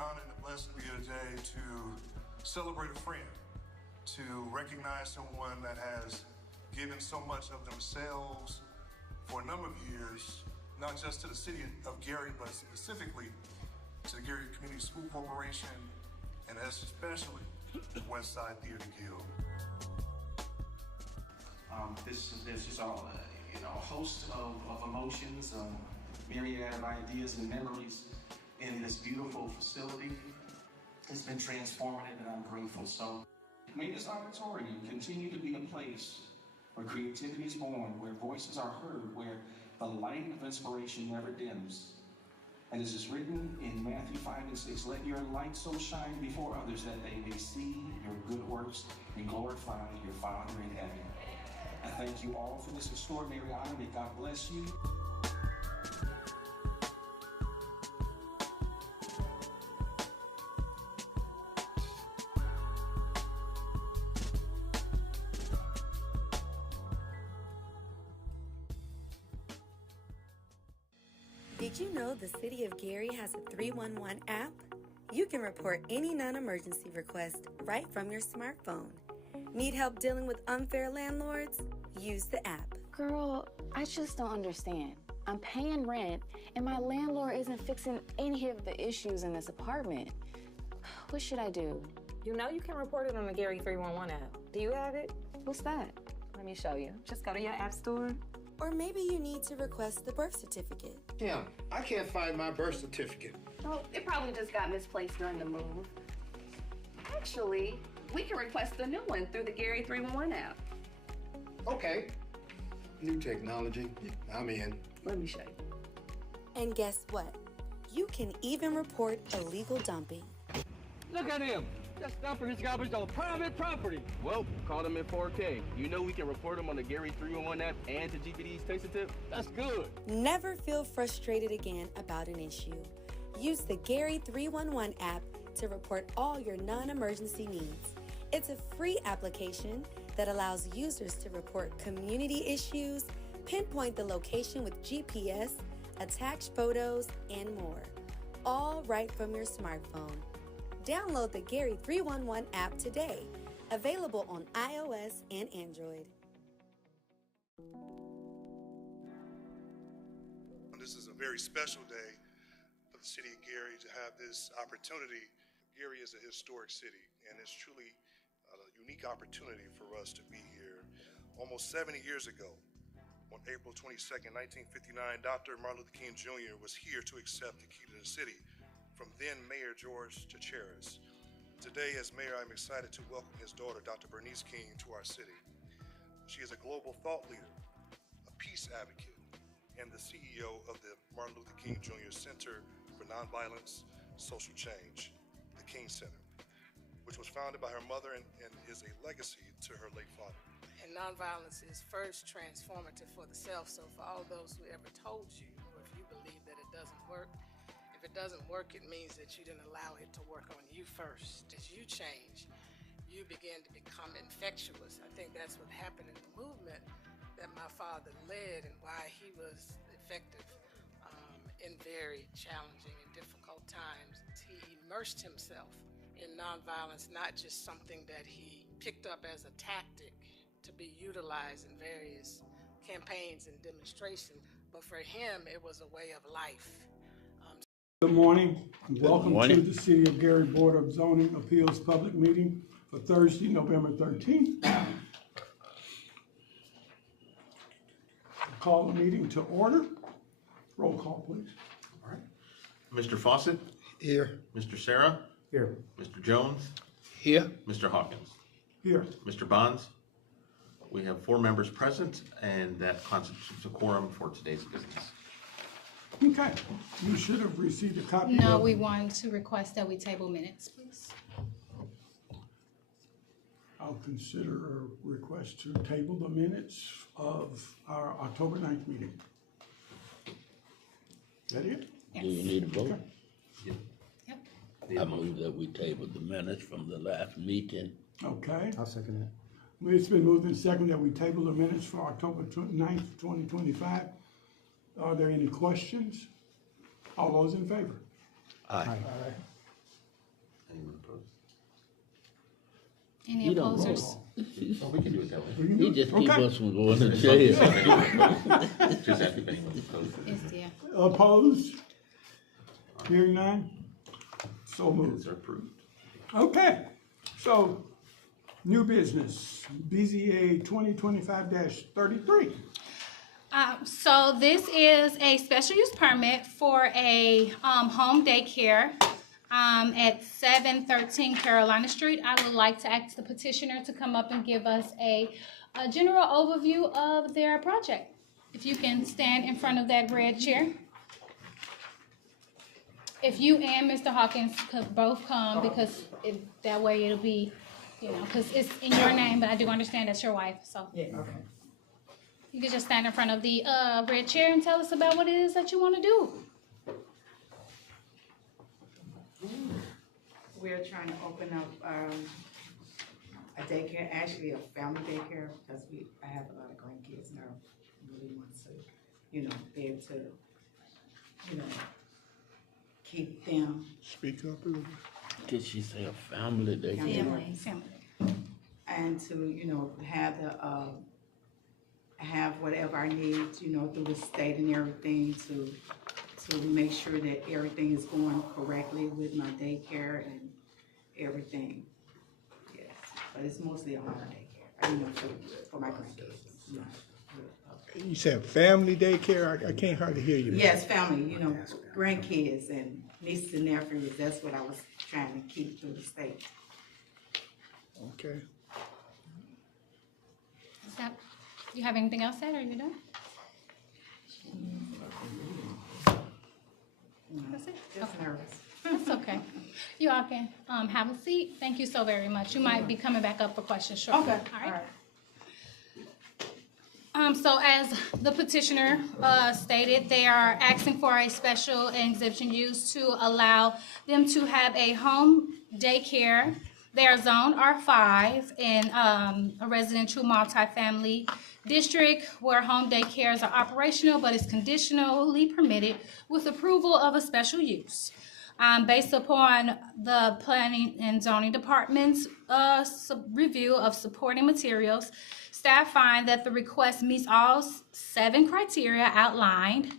honor and the blessing to be here today to celebrate a friend, to recognize someone that has given so much of themselves for a number of years, not just to the city of Gary, but specifically to the Gary Community School Corporation, and especially Westside Theater Guild. There's just a host of emotions, myriad of ideas and memories in this beautiful facility. It's been transformative, and I'm grateful. So may this auditorium continue to be a place where creativity is born, where voices are heard, where the light of inspiration never dims. And as is written in Matthew 5 and 6, let your light so shine before others that they may see your good works and glorify your Father in heaven. I thank you all for this extraordinary honor. May God bless you. Did you know the City of Gary has a 311 app? You can report any non-emergency request right from your smartphone. Need help dealing with unfair landlords? Use the app. Girl, I just don't understand. I'm paying rent, and my landlord isn't fixing any of the issues in this apartment. What should I do? You know you can report it on the Gary 311 app. Do you have it? What's that? Let me show you. Just go to your app store. Or maybe you need to request the birth certificate. Yeah, I can't find my birth certificate. Oh, it probably just got misplaced during the move. Actually, we can request a new one through the Gary 311 app. Okay. New technology. I'm in. Let me show you. And guess what? You can even report illegal dumping. Look at him! Just dumping his garbage on private property. Well, caught him in 4K. You know we can report him on the Gary 311 app and to GPD's Taste and Tip? That's good. Never feel frustrated again about an issue. Use the Gary 311 app to report all your non-emergency needs. It's a free application that allows users to report community issues, pinpoint the location with GPS, attach photos, and more. All right from your smartphone. Download the Gary 311 app today. Available on iOS and Android. This is a very special day for the city of Gary to have this opportunity. Gary is a historic city, and it's truly a unique opportunity for us to be here. Almost 70 years ago, on April 22nd, 1959, Dr. Martin Luther King Jr. was here to accept the key to the city from then Mayor George Chacharis. Today, as mayor, I'm excited to welcome his daughter, Dr. Bernice King, to our city. She is a global thought leader, a peace advocate, and the CEO of the Martin Luther King Jr. Center for Nonviolence Social Change, the King Center, which was founded by her mother and is a legacy to her late father. And nonviolence is first transformative for the self. So for all those who ever told you, or if you believe that it doesn't work, if it doesn't work, it means that you didn't allow it to work on you first. As you change, you begin to become infectious. I think that's what happened in the movement that my father led and why he was effective in very challenging and difficult times. He immersed himself in nonviolence, not just something that he picked up as a tactic to be utilized in various campaigns and demonstrations, but for him, it was a way of life. Good morning, and welcome to the City of Gary Board of Zoning Appeals public meeting for Thursday, November 13th. I'll call the meeting to order. Roll call, please. All right. Mr. Fawcett? Here. Mr. Sarah? Here. Mr. Jones? Here. Mr. Hawkins? Here. Mr. Bonds? We have 4 members present, and that constitutes a quorum for today's business. Okay, you should have received a copy. No, we want to request that we table minutes, please. I'll consider a request to table the minutes of our October 9th meeting. That it? Yes. Do you need a vote? Yep. Yep. I move that we table the minutes from the last meeting. Okay. I'll second that. It's been moved and seconded that we table the minutes for October 9th, 2025. Are there any questions? All those in favor? Aye. Anyone opposed? Any You don't opposers? vote. Oh, we can do it that way. He just keep Okay. us from going to jail. Just ask if anyone opposed. Yes, yeah. Opposed? Hearing none? So moved. Minutes are approved. Okay, so, new business, BZA 2025-33. So this is a special use permit for a home daycare at 713 Carolina Street. I would like to ask the petitioner to come up and give us a general overview of their project. If you can stand in front of that red chair. If you and Mr. Hawkins could both come, because that way it'll be, because it's in your name, but I do understand that's your wife, so. Yeah, okay. You can just stand in front of the red chair and tell us about what it is that you want to do. We're trying to open up a daycare, actually a family daycare, because I have a lot of grandkids and I really want to, be able to, keep them. Speak up a little. Did she say a family day? Family. And to, have whatever I need, through the state and everything to make sure that everything is going correctly with my daycare and everything. Yes, but it's mostly a home daycare, for my grandkids. You said family daycare? I can't hardly hear you. Yes, family, grandkids and nieces and nephews, that's what I was trying to keep through the state. Okay. You have anything else said, or are you done? That's it? Just nervous. That's okay. You all can have a seat. Thank you so very much. You might be coming back up for questions shortly. Okay. All right. So as the petitioner stated, they are asking for a special exemption use to allow them to have a home daycare. They are zoned R5 in a residential multifamily district where home daycares are operational, but is conditionally permitted with approval of a special use. Based upon the Planning and Zoning Department's review of supporting materials, staff find that the request meets all 7 criteria outlined.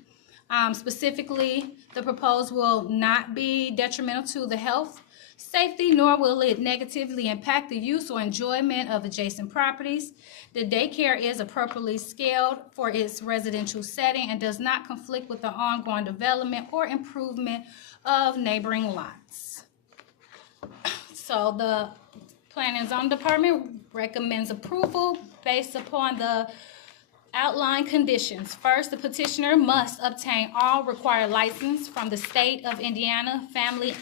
Specifically, the proposed will not be detrimental to the health, safety, nor will it negatively impact the use or enjoyment of adjacent properties. The daycare is appropriately scaled for its residential setting and does not conflict with the ongoing development or improvement of neighboring lots. So the Planning and Zoning Department recommends approval based upon the outlined conditions. First, the petitioner must obtain all required licenses from the state of Indiana Family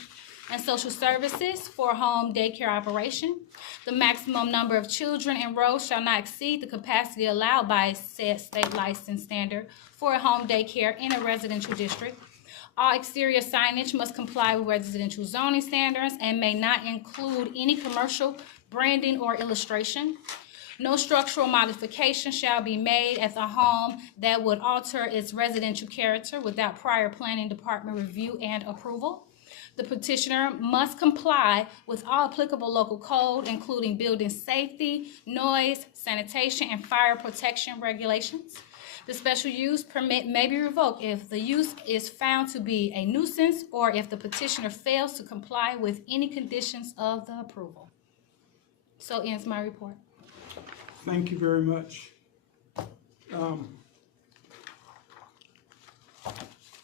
and Social Services for home daycare operation. The maximum number of children enrolled shall not exceed the capacity allowed by said state license standard for a home daycare in a residential district. All exterior signage must comply with residential zoning standards and may not include any commercial branding or illustration. No structural modification shall be made at the home that would alter its residential character without prior planning department review and approval. The petitioner must comply with all applicable local code, including building safety, noise, sanitation, and fire protection regulations. The special use permit may be revoked if the use is found to be a nuisance or if the petitioner fails to comply with any conditions of the approval. So ends my report. Thank you very much.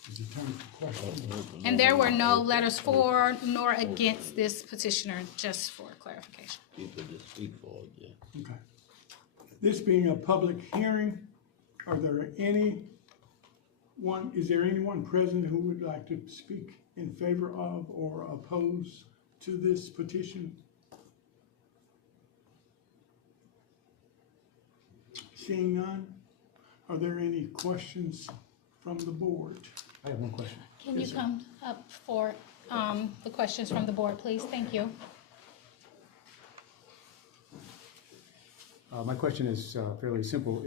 Is it time for questions? And there were no letters for nor against this petitioner, just for clarification. People just speak for it, yeah. Okay. This being a public hearing, is there anyone present who would like to speak in favor of or oppose to this petition? Seeing none, are there any questions from the board? I have one question. Can you come up for the questions from the board, please? Thank you. My question is fairly simple.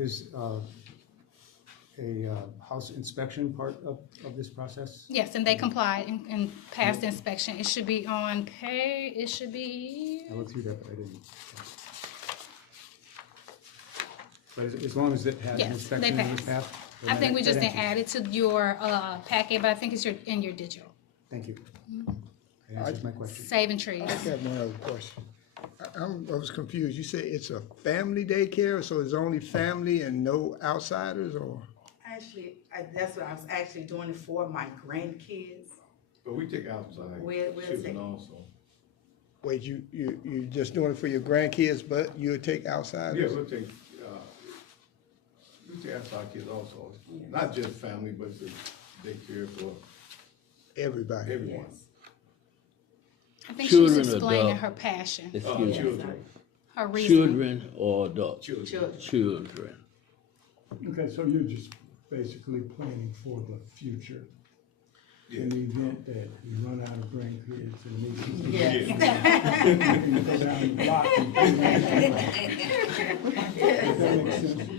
a house inspection part of this process? Yes, and they complied and passed the inspection. It should be on pay, it should be, I looked through that, but I didn't. But as long as it has an yes, they inspection, it was passed. passed? I think we That just didn't answers- add it to your packet, but I think it's in your digital. Thank you. That answers my question. Saving trees. I got one other question. I was confused. You said it's a family daycare, so it's only family and no outsiders, or? Actually, that's what I was actually doing it for my grandkids. But we take outside We'll children take- also. Wait, you just doing it for your grandkids, but you'll take outsiders? Yeah, we take outside kids also. Not just family, but it's daycare for Everybody. everyone. I think she was Children, explaining adult. her passion, Excuse me. Children. her reason. Children or adults? Children. Children. Okay, so you're just basically planning for the future. In the event that you run out of grandkids and need to. Yes. You can go down the block and do that. Does that make sense?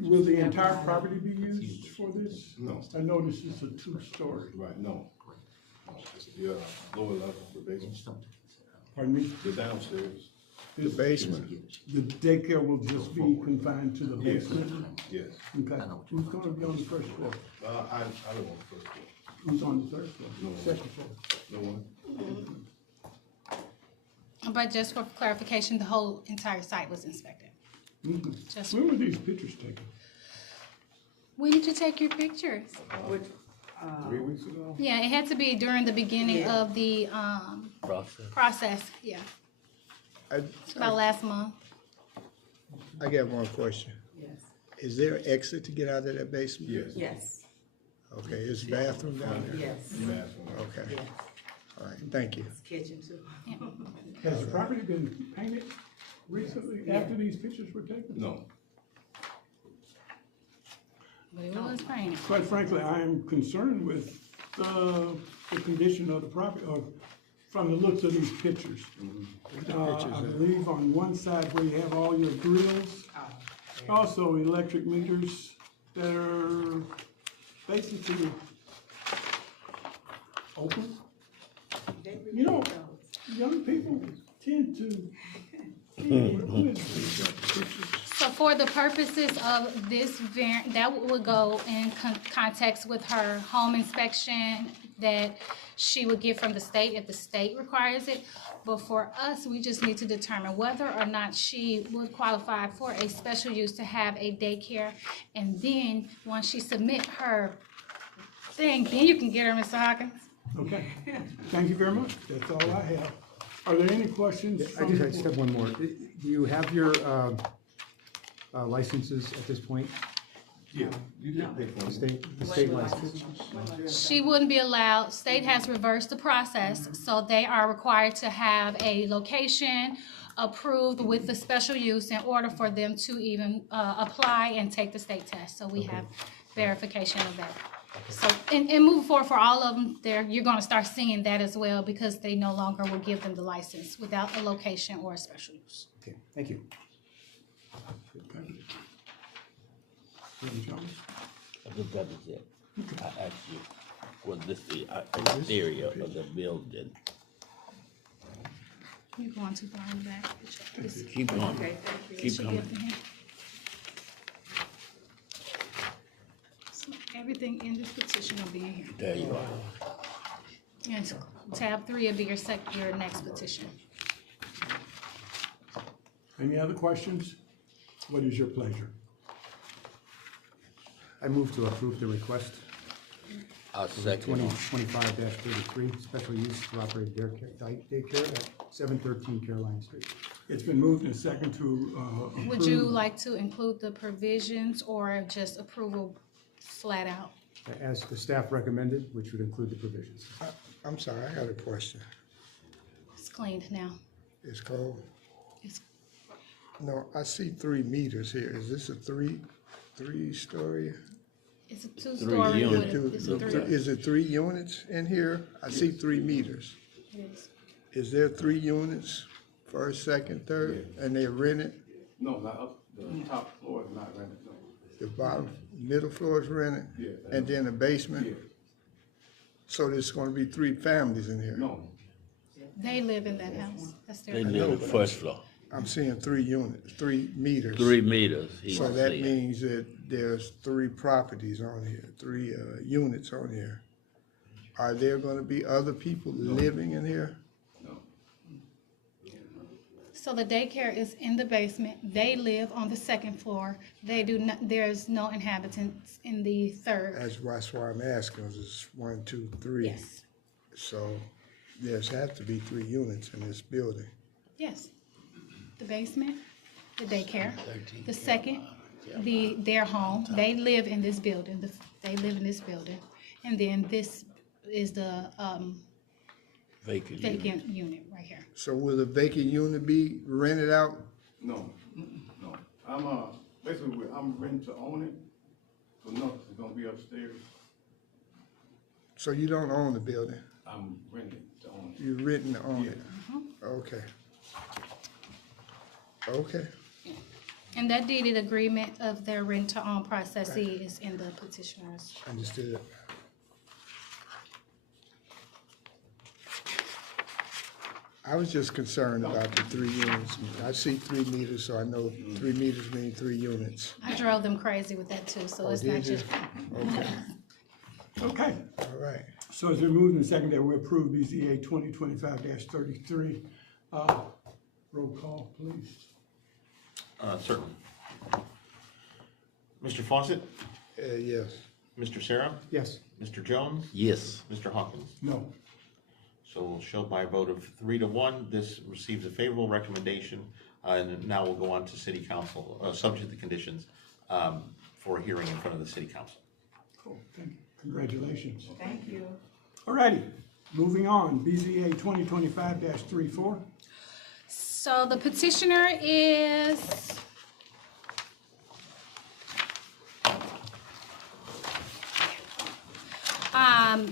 Will the entire property be used for this? No. I noticed it's a two-story. Right, no. It's the lower level, the basement. Pardon me? The downstairs. The basement. The daycare will just be confined to the Yes. basement? Yes. Okay, who's gonna be on the first floor? I don't want the first floor. Who's on the third floor? No one. Second floor? No one. But just for clarification, the whole entire site was inspected. Just- When were these pictures taken? When did you take your pictures? 3 weeks ago? Yeah, it had to be during the beginning of the process, yeah. It's about last month. I got one question. Yes. Is there an exit to get out of that basement? Yes. Yes. Okay, is the bathroom down there? Yes. Bathroom. Okay, Yes. all right, thank you. It's kitchen too. Has the property been painted recently, after these pictures were taken? No. But it was painted. Quite frankly, I am concerned with the condition of the property, or from the looks of these pictures. I believe on one side where you have all your grills, also electric meters that are basically open. You know, young people tend to. So for the purposes of this that would go in context with her home inspection that she would get from the state if the state requires it. But for us, we just need to determine whether or not she would qualify for a special use to have a daycare. And then, once she submit her thing, then you can get her, Mr. Hawkins. Okay, thank you very much. That's all I have. Are there any questions? I just have one more. Do you have your licenses at this point? Yeah. You can pay for it. The state license? She wouldn't be allowed, state has reversed the process, so they are required to have a location approved with the special use in order for them to even apply and take the state test. So we have verification of that. So, and moving forward for all of them, you're gonna start seeing that as well because they no longer will give them the license without a location or a special use. Okay, thank you. I think that is it. I asked you, was this the exterior of the building? You're going too far in the back. Keep going. Okay, thank you. Keep going. So everything in this petition will be in here. There you are. And tab 3 will be your next petition. Any other questions? What is your pleasure? I move to approve the request. I'll second. 2025-33, special use to operate daycare at 713 Caroline Street. It's been moved and second to Would you like to include the provisions or just approval flat out? As the staff recommended, which would include the provisions. I'm sorry, I got a question. It's cleaned now. It's cold? It's- No, I see 3 meters here. Is this a three-story? It's a 2-story units. with it's a 3. Is it 3 units in here? I see 3 meters. It is. Is there 3 units, first, second, third, and they're rented? No, not up, the top floor is not rented, no. The bottom, middle floor is rented? Yeah. And then the basement? Yeah. So there's gonna be 3 families in here? No, They live in that house. That's their. They live on the first floor, I'm seeing 3 units, 3 meters. 3 meters. he So that said. means that there's 3 properties on here, 3 units on here. Are there gonna be other people living in here? So the daycare is in the basement. They live on the second floor. They do not, there's no inhabitants in the third. That's why I'm asking, 'cause it's 1, 2, 3. Yes. So there's have to be 3 units in this building. Yes. The basement, the daycare, the second, their home. They live in this building. They live in this building. And then this is the vacant unit right here. So will the vacant unit be rented out? no. I'm, basically, I'm renting to own it, so no, it's gonna be upstairs. So you don't own the building? I'm renting to own it. You're renting to own it? Okay. Okay. And that deeded agreement of their rent-to-own processee is in the petitioner's. Understood. I was just concerned about the 3 units. I see 3 meters, so I know 3 meters mean 3 units. I drove them crazy with that too, so Oh, it's did not you? just. Okay, Okay, all right. so it's been moved and seconded that we approve BZA 2025-33. Roll call, please. Certainly. Mr. Fawcett? Yes. Mr. Sarah? Yes. Mr. Jones? Yes. Mr. Hawkins? No. So we'll show by a vote of 3 to 1, this receives a favorable recommendation, and now we'll go on to city council, subject to the conditions, for a hearing in front of the city council. Cool, thank you. Congratulations. Thank you. All righty, moving on, BZA 2025-34. So the petitioner is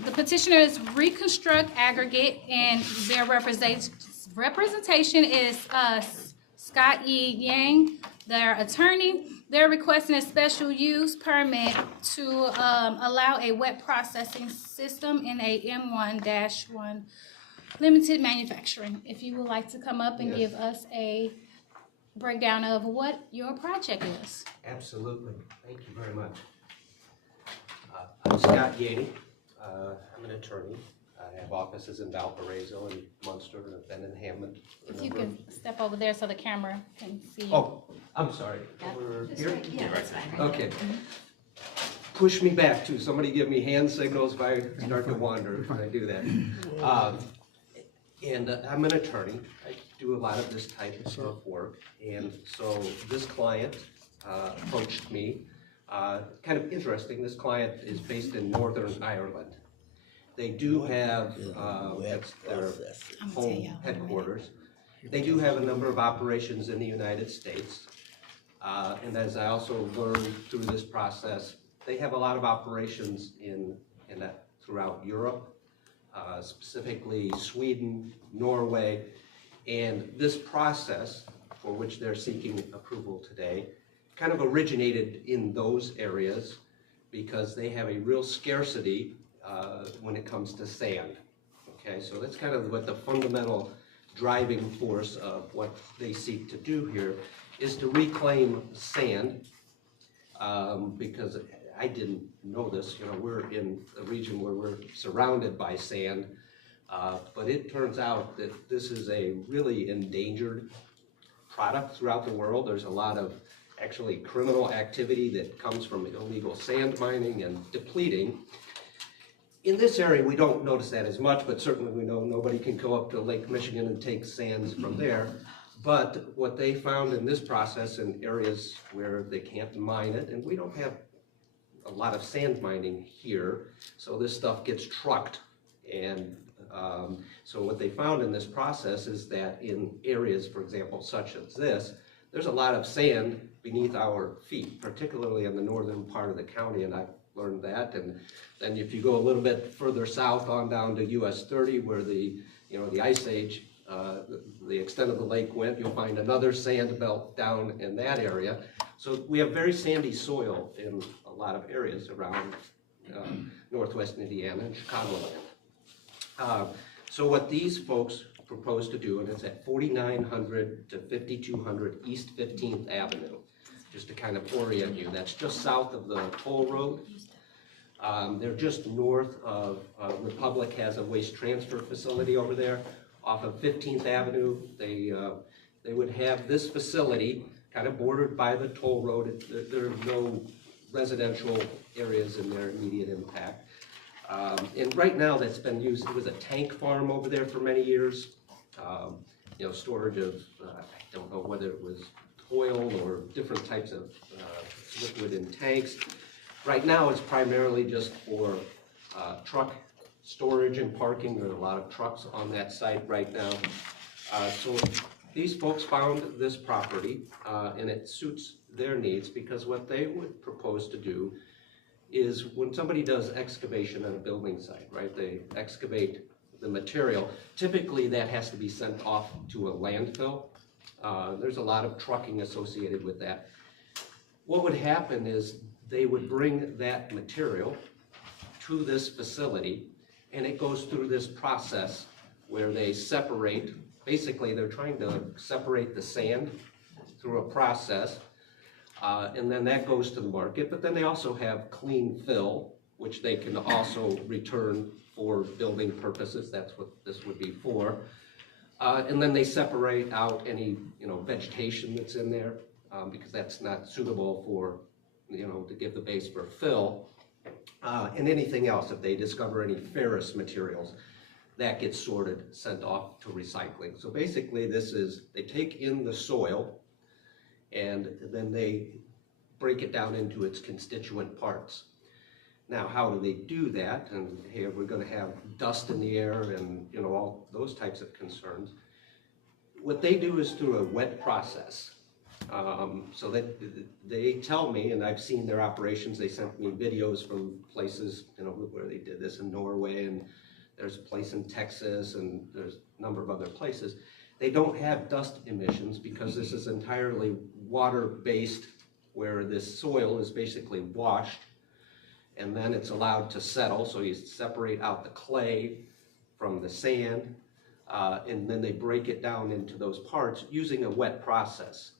the petitioner is Reconstruct Aggregate, and their representation is Scott E. Yang, their attorney. They're requesting a special use permit to allow a wet processing system in a M1-1 limited manufacturing. If you would like to come up and give us a breakdown of what your project is. Absolutely. Thank you very much. I'm Scott Yaney. I'm an attorney. I have offices in Valparaiso and Munster, and I've been in Hammond. If you can step over there so the camera can see you. Oh, I'm sorry. Over Just here? right- yeah, that's fine. Okay. Push me back too. Somebody give me hand signals if I start to wander when I do that. And I'm an attorney. I do a lot of this type of work. And so this client approached me. Kind of interesting, this client is based in Northern Ireland. They do have, that's their home headquarters. They do have a number of operations in the United States. And as I also learned through this process, they have a lot of operations in that throughout Europe. Specifically Sweden, Norway, and this process for which they're seeking approval today kind of originated in those areas because they have a real scarcity when it comes to sand. Okay, so that's kind of what the fundamental driving force of what they seek to do here is to reclaim sand because I didn't know this, you know, we're in a region where we're surrounded by sand, but it turns out that this is a really endangered product throughout the world. There's a lot of actually criminal activity that comes from illegal sand mining and depleting. In this area, we don't notice that as much, but certainly we know nobody can go up to Lake Michigan and take sands from there. But what they found in this process in areas where they can't mine it, and we don't have a lot of sand mining here, so this stuff gets trucked. And so what they found in this process is that in areas, for example, such as this, there's a lot of sand beneath our feet, particularly in the northern part of the county, and I've learned that. And then if you go a little bit further south on down to US 30, where the Ice Age the extent of the lake went, you'll find another sand belt down in that area. So we have very sandy soil in a lot of areas around northwest Indiana and Chicagoland. So what these folks propose to do, and it's at 4900 to 5200 East 15th Avenue, just to kind of orient you, that's just south of the toll road. They're just north of, Republic has a waste transfer facility over there. Off of 15th Avenue, they would have this facility kind of bordered by the toll road. There are no residential areas in their immediate impact. And right now that's been used, it was a tank farm over there for many years. You know, storage of, I don't know whether it was oil or different types of liquid in tanks. Right now it's primarily just for truck storage and parking. There are a lot of trucks on that site right now. So these folks found this property and it suits their needs, because what they would propose to do is when somebody does excavation on a building site, right, they excavate the material, typically that has to be sent off to a landfill. There's a lot of trucking associated with that. What would happen is they would bring that material to this facility, and it goes through this process where they separate, basically they're trying to separate the sand through a process, and then that goes to the market. But then they also have clean fill, which they can also return for building purposes. That's what this would be for. And then they separate out any, you know, vegetation that's in there, because that's not suitable for, you know, to give the base for fill. And anything else, if they discover any ferrous materials, that gets sorted, sent off to recycling. So basically this is, they take in the soil and then they break it down into its constituent parts. Now, how do they do that? And here we're going to have dust in the air and, you know, all those types of concerns. What they do is through a wet process. So that they tell me, and I've seen their operations, they sent me videos from places, you know, where they did this in Norway, and there's a place in Texas, and there's a number of other places. They don't have dust emissions because this is entirely water-based, where this soil is basically washed, and then it's allowed to settle. So you separate out the clay from the sand, and then they break it down into those parts using a wet process.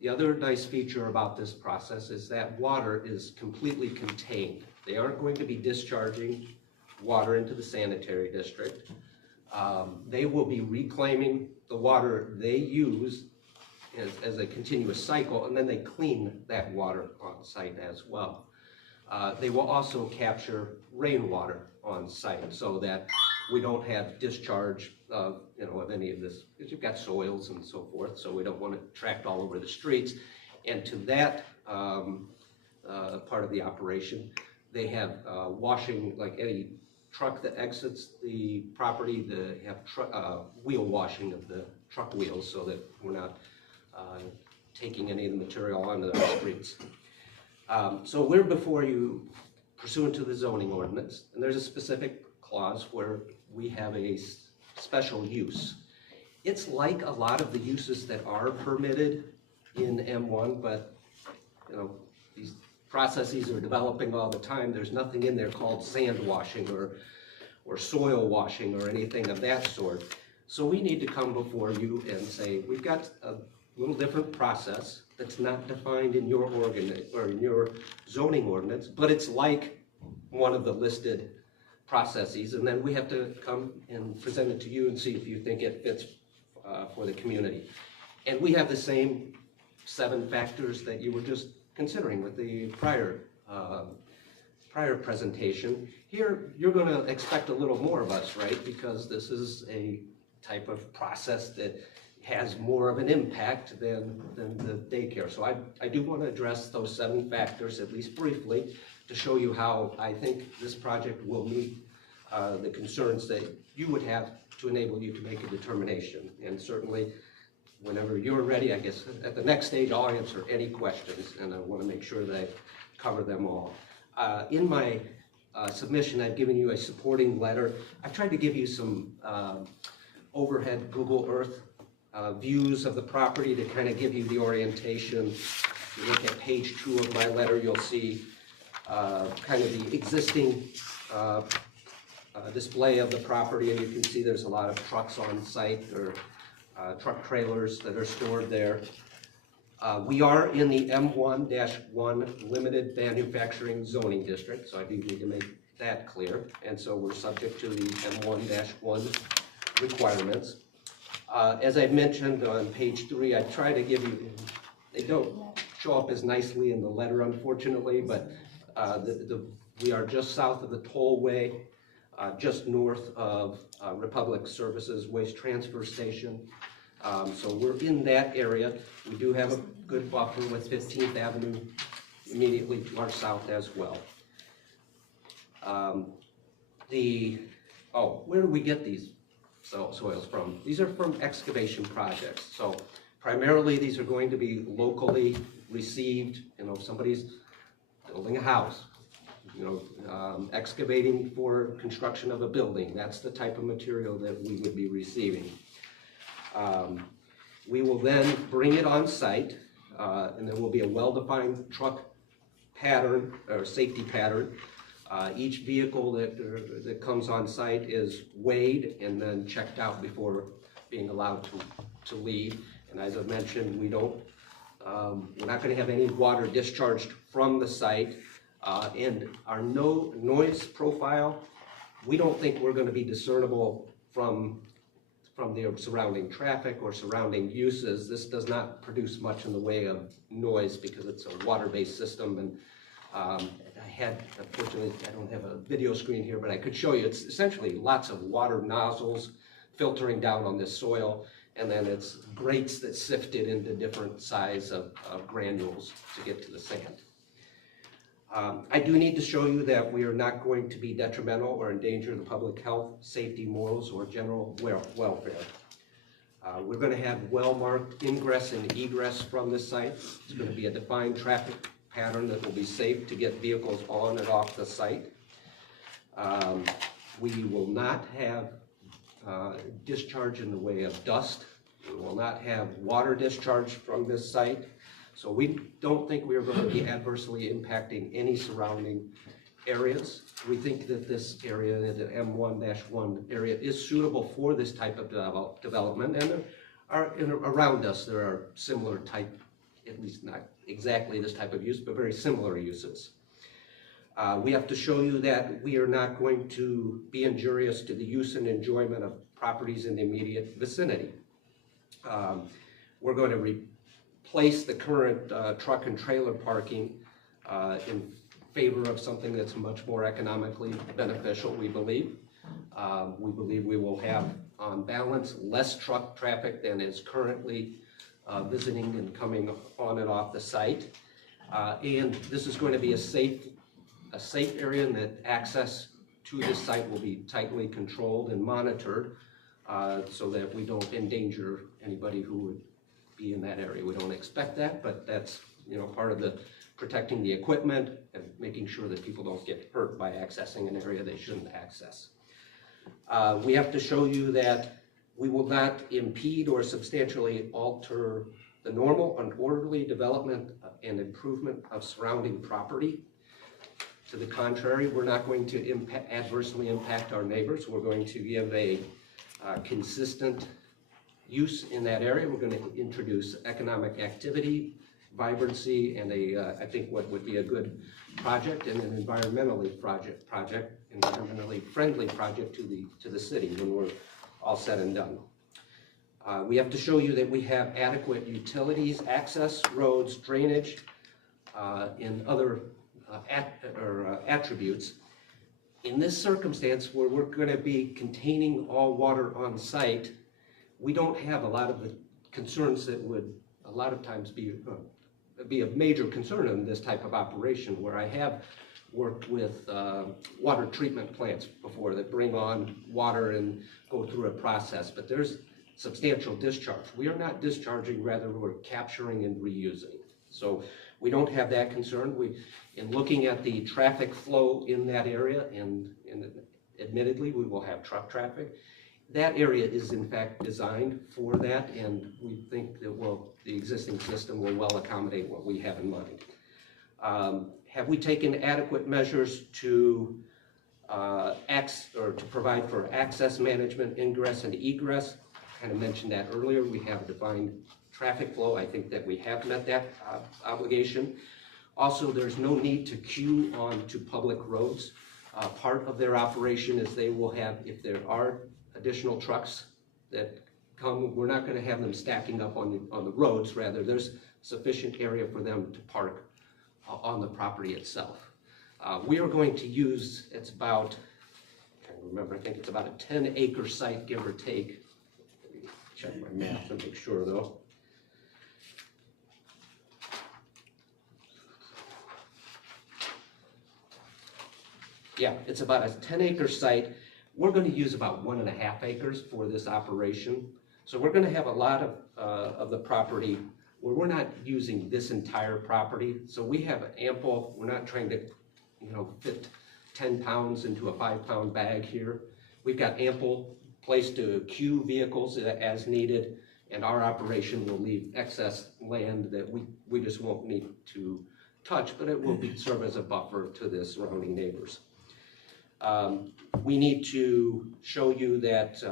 The other nice feature about this process is that water is completely contained. They aren't going to be discharging water into the sanitary district. They will be reclaiming the water they use as a continuous cycle, and then they clean that water on site as well. They will also capture rainwater on site so that we don't have discharge of, you know, of any of this, because you've got soils and so forth, so we don't want it tracked all over the streets. And to that part of the operation, they have washing, like any truck that exits the property, they have wheel washing of the truck wheels so that we're not taking any of the material onto the streets. So we're before you pursuant to the zoning ordinance, and there's a specific clause where we have a special use. It's like a lot of the uses that are permitted in M1, but you know, these processes are developing all the time. There's nothing in there called sand washing or soil washing or anything of that sort. So we need to come before you and say, we've got a little different process that's not defined in your in your zoning ordinance, but it's like one of the listed processes, and then we have to come and present it to you and see if you think it fits for the community. And we have the same 7 factors that you were just considering with the prior presentation. Here, you're going to expect a little more of us, right? Because this is a type of process that has more of an impact than the daycare. So I do want to address those 7 factors, at least briefly, to show you how I think this project will meet the concerns that you would have to enable you to make a determination. And certainly, whenever you're ready, I guess at the next stage, I'll answer any questions, and I want to make sure that I cover them all. In my submission, I've given you a supporting letter. I've tried to give you some overhead Google Earth views of the property to kind of give you the orientation. If you look at page 2 of my letter, you'll see kind of the existing display of the property, and you can see there's a lot of trucks on site, or truck trailers that are stored there. We are in the M1-1 Limited Manufacturing Zoning District, so I do need to make that clear, and so we're subject to the M1-1 requirements. As I mentioned on page 3, I try to give you, they don't show up as nicely in the letter, unfortunately, but we are just south of the tollway, just north of Republic Services Waste Transfer Station. So we're in that area. We do have a good buffer with 15th Avenue immediately to our south as well. Where do we get these soils from? These are from excavation projects. So primarily these are going to be locally received. You know, somebody's building a house, you know, excavating for construction of a building. That's the type of material that we would be receiving. We will then bring it on site, and there will be a well-defined truck pattern or safety pattern. Each vehicle that comes on site is weighed and then checked out before being allowed to leave. And as I mentioned, we're not going to have any water discharged from the site, and our noise profile, we don't think we're going to be discernible from the surrounding traffic or surrounding uses. This does not produce much in the way of noise because it's a water-based system. And unfortunately, I don't have a video screen here, but I could show you. It's essentially lots of water nozzles filtering down on this soil, and then it's grates that sift it into different size of granules to get to the sand. I do need to show you that we are not going to be detrimental or endanger the public health, safety, morals, or general welfare. We're going to have well-marked ingress and egress from this site. It's going to be a defined traffic pattern that will be safe to get vehicles on and off the site. We will not have discharge in the way of dust. We will not have water discharge from this site. So we don't think we are going to be adversely impacting any surrounding areas. We think that this area, the M1-1 area, is suitable for this type of development, and around us there are similar type, at least not exactly this type of use, but very similar uses. We have to show you that we are not going to be injurious to the use and enjoyment of properties in the immediate vicinity. We're going to replace the current truck and trailer parking in favor of something that's much more economically beneficial, we believe. We believe we will have, on balance, less truck traffic than is currently visiting and coming on and off the site. And this is going to be a safe area, and that access to this site will be tightly controlled and monitored so that we don't endanger anybody who would be in that area. We don't expect that, but that's, you know, part of the protecting the equipment and making sure that people don't get hurt by accessing an area they shouldn't access. We have to show you that we will not impede or substantially alter the normal and orderly development and improvement of surrounding property. To the contrary, we're not going to adversely impact our neighbors. We're going to give a consistent use in that area. We're going to introduce economic activity, vibrancy, and I think what would be a good project and an environmentally friendly project to the city when we're all said and done. We have to show you that we have adequate utilities, access, roads, drainage, and other attributes. In this circumstance, where we're going to be containing all water on site, we don't have a lot of the concerns that would a lot of times be a major concern in this type of operation, where I have worked with water treatment plants before that bring on water and go through a process, but there's substantial discharge. We are not discharging, rather we're capturing and reusing. So we don't have that concern. In looking at the traffic flow in that area, and admittedly we will have truck traffic, that area is in fact designed for that, and we think that the existing system will well accommodate what we have in mind. Have we taken adequate measures to provide for access management, ingress and egress? Kind of mentioned that earlier. We have defined traffic flow. I think that we have met that obligation. Also, there's no need to queue onto public roads. Part of their operation is they will have, if there are additional trucks that come, we're not going to have them stacking up on the roads. Rather, there's sufficient area for them to park on the property itself. We are going to use, it's about, I'm trying to remember, I think it's about a 10-acre site, give or take. Let me check my map to make sure though. Yeah, it's about a 10-acre site. We're going to use about 1.5 acres for this operation. So we're going to have a lot of the property where we're not using this entire property. So we have ample, we're not trying to, fit 10 pounds into a 5-pound bag here. We've got ample place to queue vehicles as needed, and our operation will leave excess land that we just won't need to touch, but it will serve as a buffer to the surrounding neighbors. We need to show you that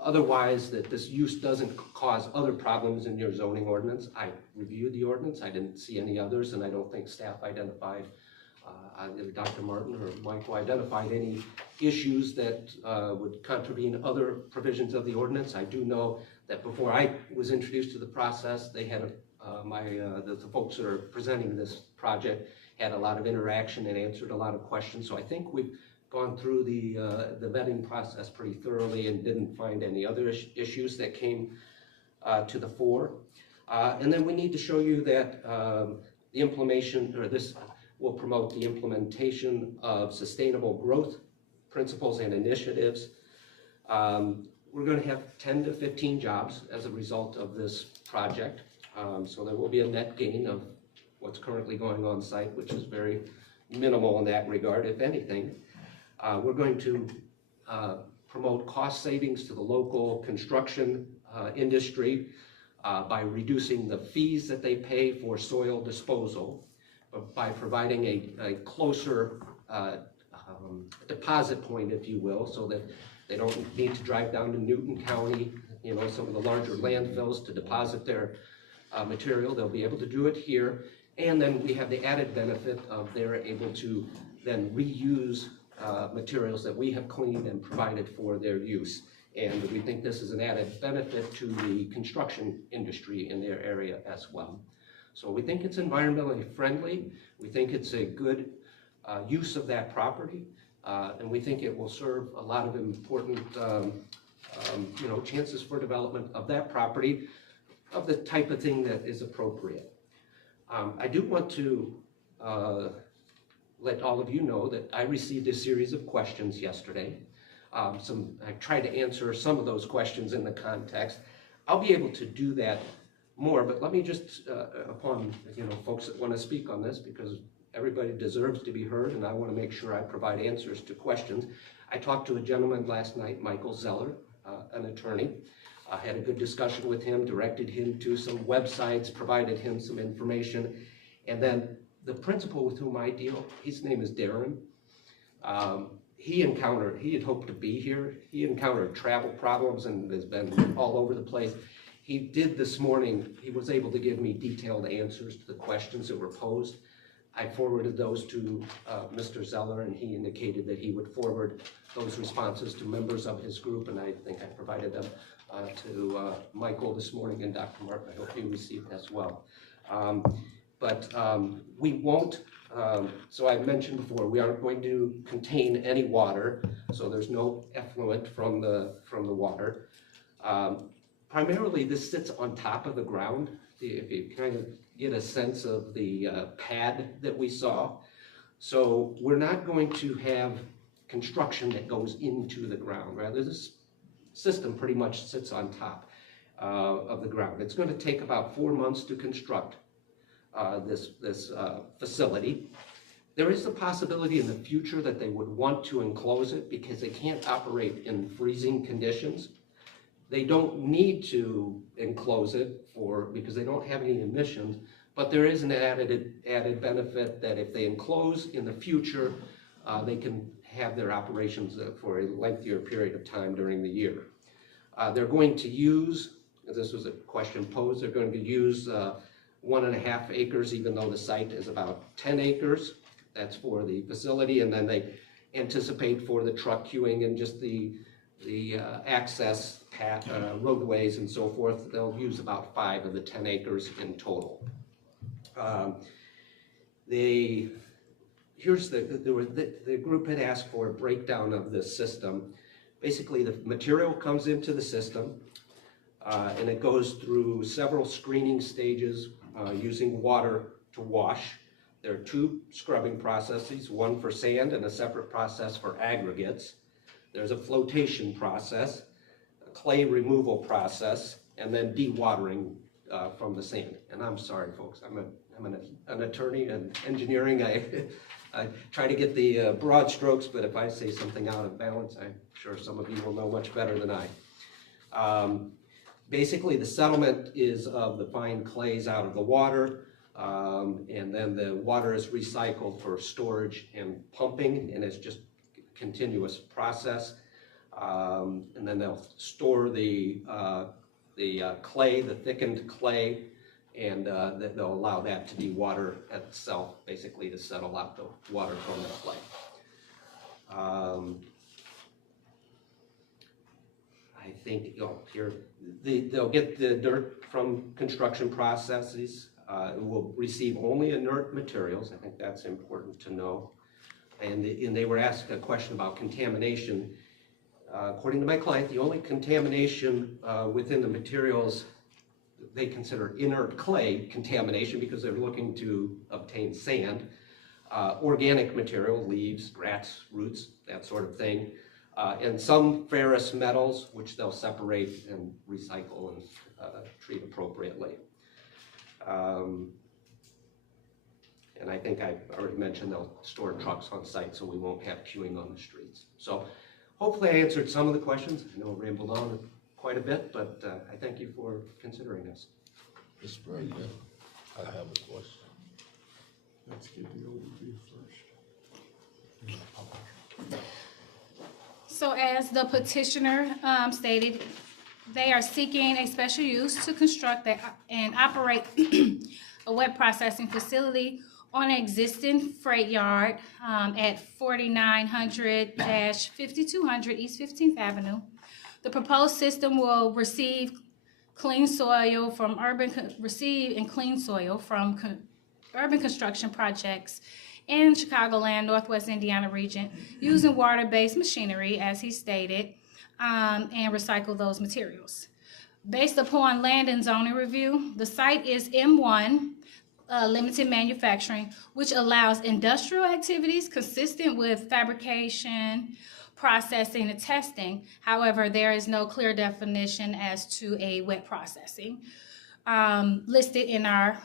otherwise that this use doesn't cause other problems in your zoning ordinance. I reviewed the ordinance, I didn't see any others, and I don't think staff identified, either Dr. Martin or Michael identified any issues that would contravene other provisions of the ordinance. I do know that before I was introduced to the process, they had the folks that are presenting this project had a lot of interaction and answered a lot of questions. So I think we've gone through the vetting process pretty thoroughly and didn't find any other issues that came to the fore. And then we need to show you that the implementation, or this will promote the implementation of sustainable growth principles and initiatives. We're going to have 10 to 15 jobs as a result of this project. So there will be a net gain of what's currently going on site, which is very minimal in that regard, if anything. We're going to promote cost savings to the local construction industry by reducing the fees that they pay for soil disposal, by providing a closer deposit point, if you will, so that they don't need to drive down to Newton County, some of the larger landfills to deposit their material. They'll be able to do it here. And then we have the added benefit of they're able to then reuse materials that we have cleaned and provided for their use. And we think this is an added benefit to the construction industry in their area as well. So we think it's environmentally friendly. We think it's a good use of that property. And we think it will serve a lot of important chances for development of that property, of the type of thing that is appropriate. I do want to let all of you know that I received a series of questions yesterday. I tried to answer some of those questions in the context. I'll be able to do that more, but let me just, upon folks that want to speak on this, because everybody deserves to be heard, and I want to make sure I provide answers to questions. I talked to a gentleman last night, Michael Zeller, an attorney. I had a good discussion with him, directed him to some websites, provided him some information, and then the principal with whom I deal, his name is Darren. He had hoped to be here. He encountered travel problems and has been all over the place. He did this morning, he was able to give me detailed answers to the questions that were posed. I forwarded those to Mr. Zeller, and he indicated that he would forward those responses to members of his group, and I think I provided them to Michael this morning and Dr. Martin. I hope you received as well. We won't, so I mentioned before, we aren't going to contain any water, so there's no effluent from the water. Primarily, this sits on top of the ground. If you kind of get a sense of the pad that we saw. So we're not going to have construction that goes into the ground. Rather, this system pretty much sits on top of the ground. It's going to take about 4 months to construct this facility. There is a possibility in the future that they would want to enclose it because they can't operate in freezing conditions. They don't need to enclose it because they don't have any emissions, but there is an added benefit that if they enclose in the future, they can have their operations for a lengthier period of time during the year. They're going to use, this was a question posed, they're going to use 1.5 acres, even though the site is about 10 acres. That's for the facility, and then they anticipate for the truck queuing and just the access path, roadways and so forth, they'll use about 5 of the 10 acres in total. The group had asked for a breakdown of the system. Basically, the material comes into the system, and it goes through several screening stages using water to wash. There are 2 scrubbing processes, one for sand and a separate process for aggregates. There's a flotation process, a clay removal process, and then dewatering from the sand. And I'm sorry, folks, I'm an attorney in engineering. I try to get the broad strokes, but if I say something out of balance, I'm sure some of you will know much better than I. Basically, the settlement is of the fine clays out of the water, and then the water is recycled for storage and pumping, and it's just a continuous process. And then they'll store the clay, the thickened clay, and they'll allow that to dewater itself, basically to settle out the water from the clay. I think here they'll get the dirt from construction processes. Will receive only inert materials. I think that's important to know. And they were asked a question about contamination. According to my client, the only contamination within the materials they consider inert clay contamination because they're looking to obtain sand, organic material, leaves, grass, roots, that sort of thing, and some ferrous metals, which they'll separate and recycle and treat appropriately. And I think I already mentioned they'll store trucks on site so we won't have queuing on the streets. So hopefully I answered some of the questions. I know I rambled on quite a bit, but I thank you for considering this. Mr. President, I have a question. Let's get the overview first. So as the petitioner stated, they are seeking a special use to construct and operate a wet processing facility on an existing freight yard at 4900-5200 East 15th Avenue. The proposed system will receive clean soil from urban construction projects in Chicagoland, Northwest Indiana region, using water-based machinery, as he stated, and recycle those materials. Based upon land and zoning review, the site is M1, limited manufacturing, which allows industrial activities consistent with fabrication, processing, and testing. However, there is no clear definition as to a wet processing listed in our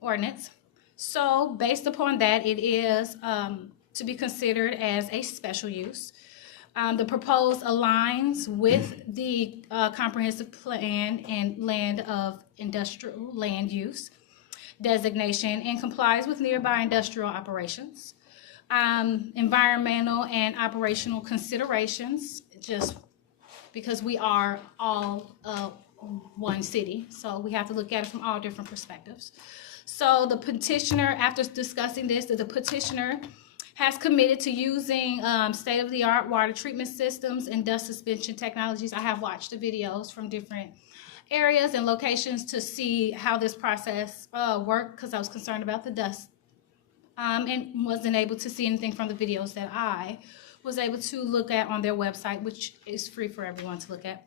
ordinance. So based upon that, it is to be considered as a special use. The proposed aligns with the comprehensive plan and land of industrial land use designation and complies with nearby industrial operations. Environmental and operational considerations, just because we are all one city, so we have to look at it from all different perspectives. So the petitioner, after discussing this, the petitioner has committed to using state-of-the-art water treatment systems and dust suspension technologies. I have watched the videos from different areas and locations to see how this process worked, because I was concerned about the dust and wasn't able to see anything from the videos that I was able to look at on their website, which is free for everyone to look at.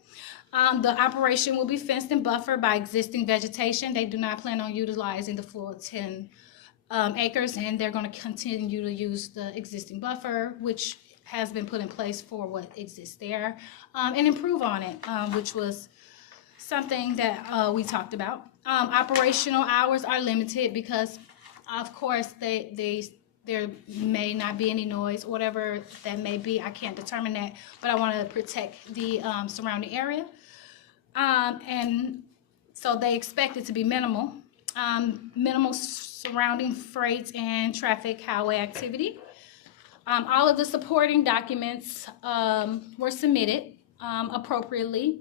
The operation will be fenced and buffered by existing vegetation. They do not plan on utilizing the full 10 acres, and they're going to continue to use the existing buffer, which has been put in place for what exists there, and improve on it, which was something that we talked about. Operational hours are limited because, of course, they there may not be any noise, whatever that may be. I can't determine that, but I want to protect the surrounding area. And so they expect it to be minimal. Minimal surrounding freight and traffic highway activity. All of the supporting documents were submitted appropriately.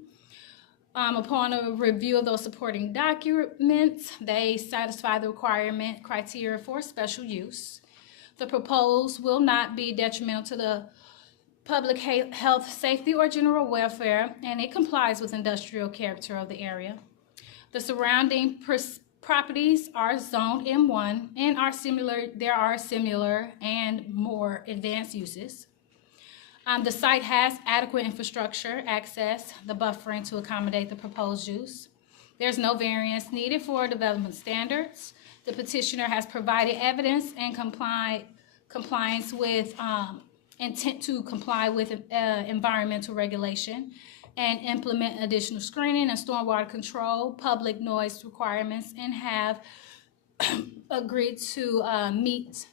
Upon a review of those supporting documents, they satisfy the requirement criteria for special use. The proposed will not be detrimental to the public health, safety, or general welfare, and it complies with industrial character of the area. The surrounding properties are zoned M1 and are similar. There are similar and more advanced uses. The site has adequate infrastructure, access, the buffering to accommodate the proposed use. There's no variance needed for development standards. The petitioner has provided evidence and compliance with intent to comply with environmental regulation and implement additional screening and stormwater control, public noise requirements, and have agreed to meet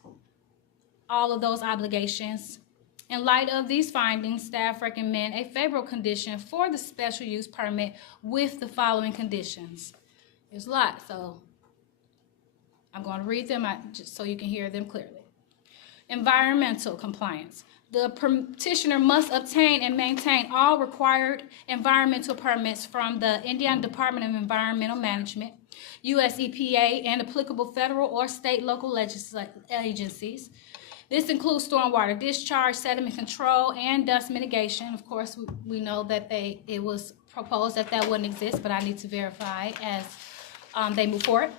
all of those obligations. In light of these findings, staff recommend a favorable condition for the special use permit with the following conditions. There's a lot, so I'm going to read them just so you can hear them clearly. Environmental compliance. The petitioner must obtain and maintain all required environmental permits from the Indiana Department of Environmental Management, U.S. EPA, and applicable federal or state local agencies. This includes stormwater discharge, sediment control, and dust mitigation. Of course, we know that it was proposed that wouldn't exist, but I need to verify as they move forward.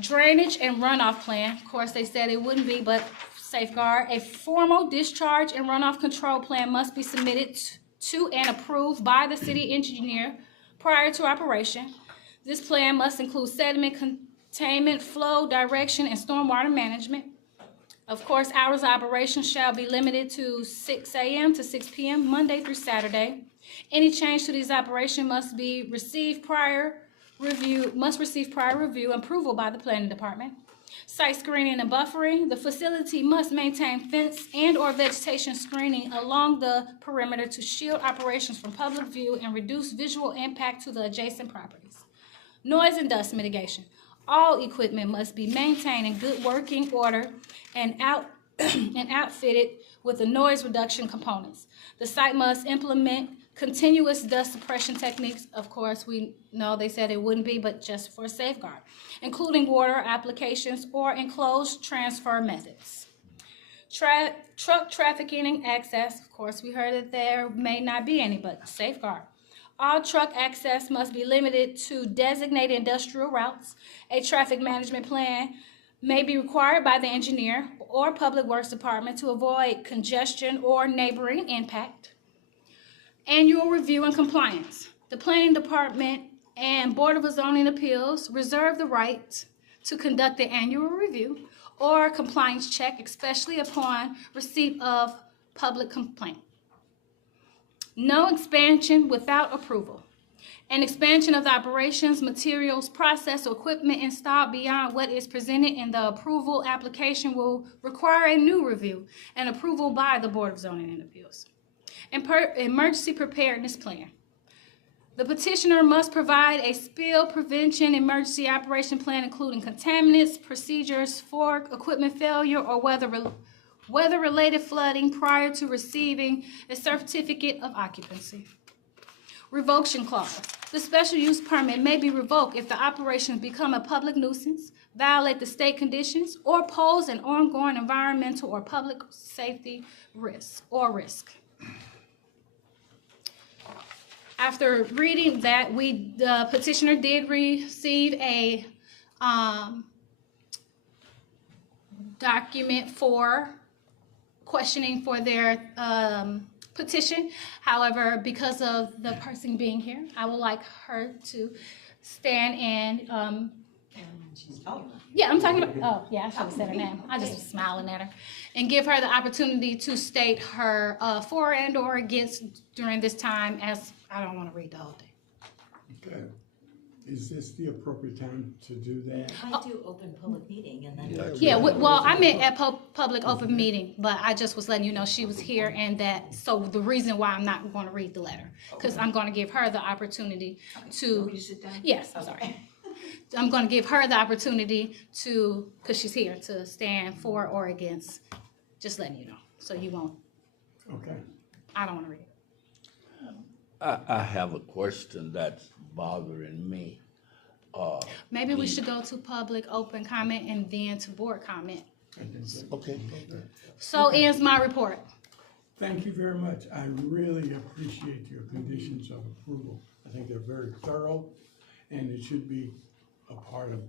Drainage and runoff plan. Of course, they said it wouldn't be, but safeguard. A formal discharge and runoff control plan must be submitted to and approved by the city engineer prior to operation. This plan must include sediment containment, flow, direction, and stormwater management. Of course, hours of operation shall be limited to 6 a.m. to 6 p.m. Monday through Saturday. Any change to these operations must receive prior review and approval by the planning department. Site screening and buffering. The facility must maintain fence and or vegetation screening along the perimeter to shield operations from public view and reduce visual impact to the adjacent properties. Noise and dust mitigation. All equipment must be maintained in good working order and outfitted with the noise reduction components. The site must implement continuous dust suppression techniques. Of course, we know they said it wouldn't be, but just for safeguard, including water applications or enclosed transfer methods. Truck trafficking and access. Of course, we heard that there may not be any, but safeguard. All truck access must be limited to designated industrial routes. A traffic management plan may be required by the engineer or public works department to avoid congestion or neighboring impact. Annual review and compliance. The planning department and Board of Zoning Appeals reserve the right to conduct the annual review or compliance check, especially upon receipt of public complaint. No expansion without approval. An expansion of the operations, materials, process, or equipment installed beyond what is presented in the approval application will require a new review and approval by the Board of Zoning and Appeals. Emergency preparedness plan. The petitioner must provide a spill prevention emergency operation plan, including contaminants, procedures for equipment failure, or weather-related flooding prior to receiving a certificate of occupancy. Revocation clause. The special use permit may be revoked if the operations become a public nuisance, violate the state conditions, or pose an ongoing environmental or public safety risk. After reading that, the petitioner did receive a document for questioning for their petition. However, because of the person being here, I would like her to stand and yeah, I'm talking about, oh, yeah, I should have said her name. I just was smiling at her. And give her the opportunity to state her for and or against during this time, as I don't want to read the whole thing. Okay. Is this the appropriate time to do that? I do open public meeting and then. Yeah, well, I meant at public open meeting, but I just was letting you know she was here and that, so the reason why I'm not gonna read the letter, because I'm gonna give her the opportunity to. Yes, I'm sorry. I'm gonna give her the opportunity to, because she's here, to stand for or against, just letting you know, so you won't. Okay. I don't wanna read it. I have a question that's bothering me. Maybe we should go to public open comment and then to board comment. Okay. So ends my report. Thank you very much. I really appreciate your conditions of approval. I think they're very thorough, and it should be a part of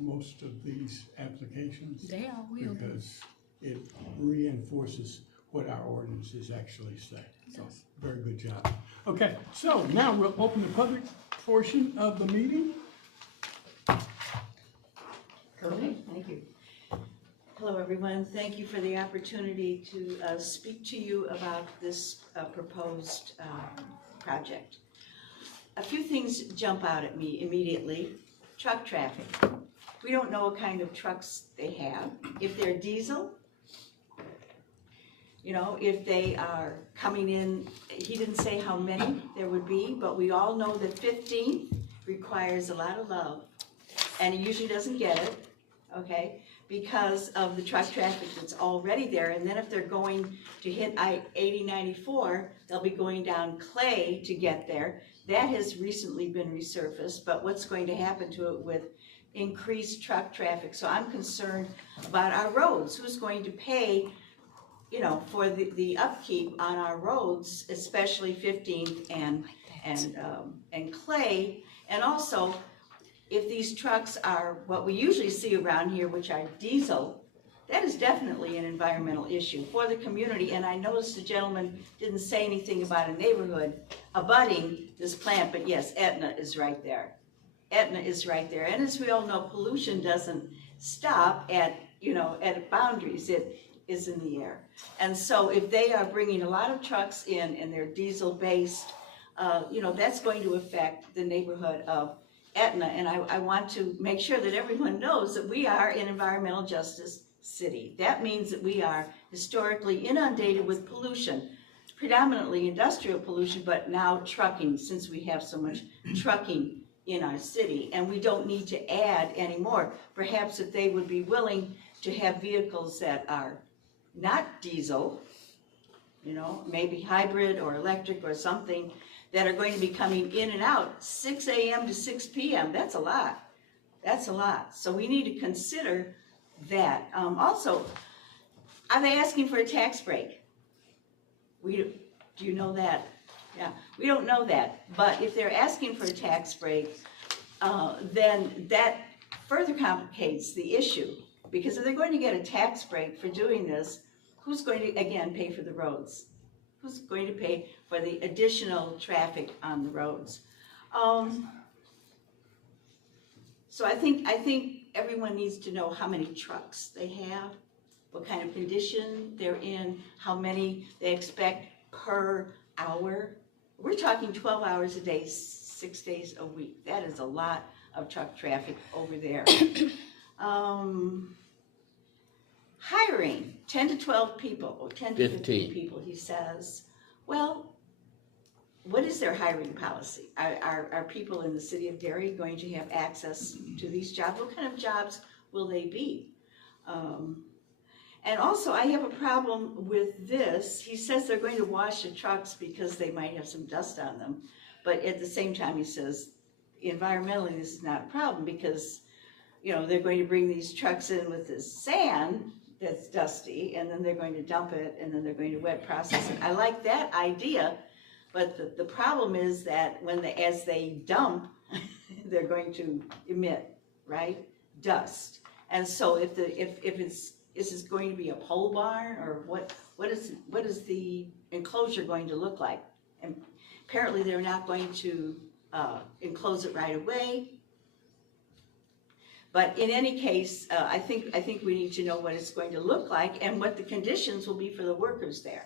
most of these applications. They all will be. Because it reinforces what our ordinances actually say. So, very good job. Okay, so now we'll open the public portion of the meeting. Okay, thank you. Hello, everyone. Thank you for the opportunity to speak to you about this proposed project. A few things jump out at me immediately. Truck traffic. We don't know what kind of trucks they have. If they're diesel, you know, if they are coming in, he didn't say how many there would be, but we all know that 15 requires a lot of love, and he usually doesn't get it, okay, because of the truck traffic that's already there. And then if they're going to hit I-80-94, they'll be going down Clay to get there. That has recently been resurfaced, but what's going to happen to it with increased truck traffic? So I'm concerned about our roads. Who's going to pay, you know, for the upkeep on our roads, especially 15th and Clay? And also, if these trucks are what we usually see around here, which are diesel, that is definitely an environmental issue for the community. And I noticed the gentleman didn't say anything about a neighborhood abutting this plant, but yes, Aetna is right there. Aetna is right there. And as we all know, pollution doesn't stop at, you know, at boundaries. It is in the air. And so if they are bringing a lot of trucks in and they're diesel based, you know, that's going to affect the neighborhood of Aetna. And I want to make sure that everyone knows that we are an environmental justice city. That means that we are historically inundated with pollution, predominantly industrial pollution, but now trucking, since we have so much trucking in our city, and we don't need to add any more. Perhaps if they would be willing to have vehicles that are not diesel, you know, maybe hybrid or electric or something, that are going to be coming in and out 6 a.m. to 6 p.m. That's a lot. That's a lot. So we need to consider that. Also, are they asking for a tax break? Do you know that? Yeah, we don't know that. But if they're asking for a tax break, then that further complicates the issue. Because if they're going to get a tax break for doing this, who's going to, again, pay for the roads? Who's going to pay for the additional traffic on the roads? So I think everyone needs to know how many trucks they have, what kind of condition they're in, how many they expect per hour. We're talking 12 hours a day, 6 days a week. That is a lot of truck traffic over there. Hiring 10 to 12 people, or 10 to 15 people, he says. Well, what is their hiring policy? Are people in the city of Gary going to have access to these jobs? What kind of jobs will they be? And also, I have a problem with this. He says they're going to wash the trucks because they might have some dust on them. But at the same time, he says, environmentally, this is not a problem because, you know, they're going to bring these trucks in with this sand that's dusty, and then they're going to dump it, and then they're going to wet process it. I like that idea, but the problem is that as they dump, they're going to emit, right, dust. And so if is this going to be a pole barn, or what is the enclosure going to look like? And apparently they're not going to enclose it right away. But in any case, I think we need to know what it's going to look like and what the conditions will be for the workers there.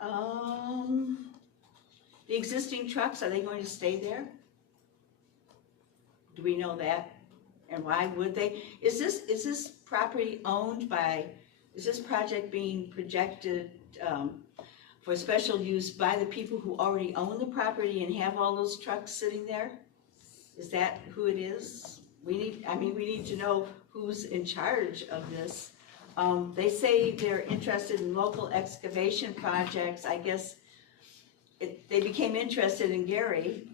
The existing trucks, are they going to stay there? Do we know that? And why would they? Is this property owned by, is this project being projected for special use by the people who already own the property and have all those trucks sitting there? Is that who it is? We need to know who's in charge of this. They say they're interested in local excavation projects. I guess they became interested in Gary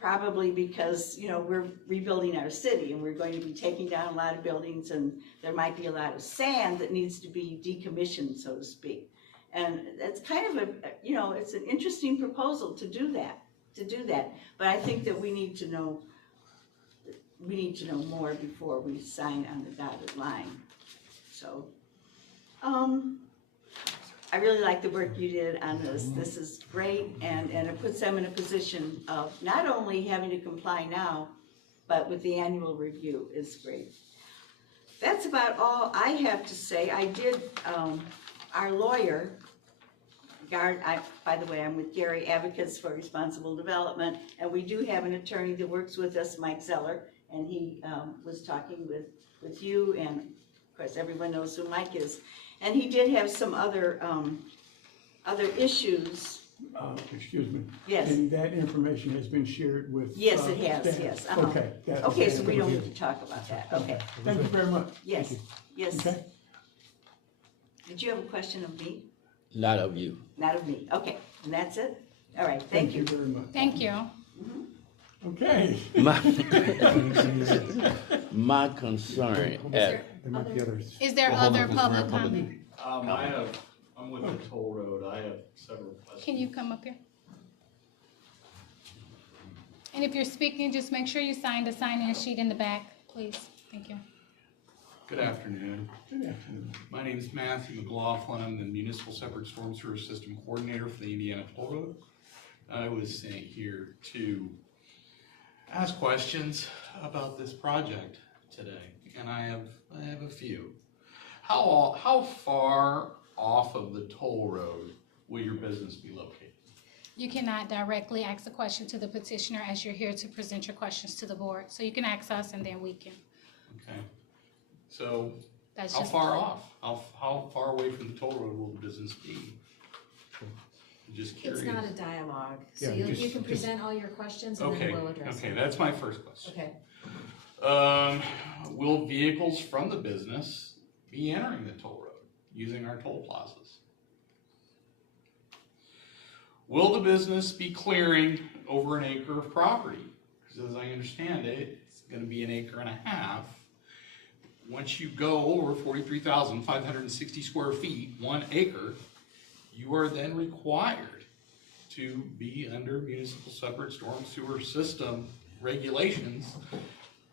probably because, we're rebuilding our city and we're going to be taking down a lot of buildings and there might be a lot of sand that needs to be decommissioned, so to speak. And that's kind of it's an interesting proposal to do that. But I think that we need to know more before we sign on the dotted line. So, I really like the work you did on this. This is great, and it puts them in a position of not only having to comply now, but with the annual review is great. That's about all I have to say. I did, our lawyer, by the way, I'm with Gary Advocates for Responsible Development, and we do have an attorney that works with us, Mike Zeller, and he was talking with you, and of course everyone knows who Mike is. And he did have some other issues. Excuse me. Yes. And that information has been shared with. Yes, it has, staff. yes. Okay. Okay, so we don't need to talk about that, okay. Thank you very much. Yes, yes. Okay. Did you have a question of me? Not of you. Not of me, okay, and that's it? All right, thank you. Thank you very much. Thank you. Okay. My concern, There might be others. Is there other public comment? I'm with the toll road. I have several questions. Can you come up here? And if you're speaking, just make sure you sign the sign-in sheet in the back, please. Thank you. Good afternoon. Good afternoon. My name is Matthew McLaughlin. I'm the Municipal Separate Storm Sewer System Coordinator for the Indiana Toll Road. I was sent here to ask questions about this project today, and I have a few. How far off of the toll road will your business be located? You cannot directly ask a question to the petitioner as you're here to present your questions to the board. So you can ask us and then we can. Okay. So That's how just- far off? How far away from the toll road will the business be? I'm just curious. It's not a dialogue, so Yeah, you can present all your questions and Okay, then we'll address them. okay, that's my first question. Okay. Will vehicles from the business be entering the toll road using our toll plazas? Will the business be clearing over an acre of property? Because as I understand it, it's going to be an acre and a half. Once you go over 43,560 square feet, 1 acre, you are then required to be under municipal separate storm sewer system regulations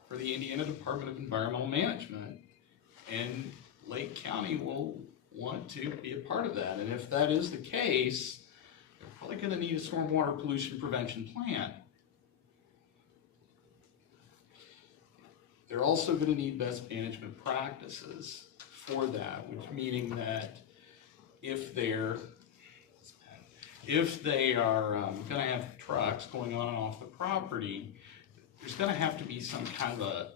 for the Indiana Department of Environmental Management. And Lake County will want to be a part of that. And if that is the case, they're probably going to need a stormwater pollution prevention plan. They're also going to need best management practices for that, which meaning that if they are going to have trucks going on and off the property, there's going to have to be some kind of a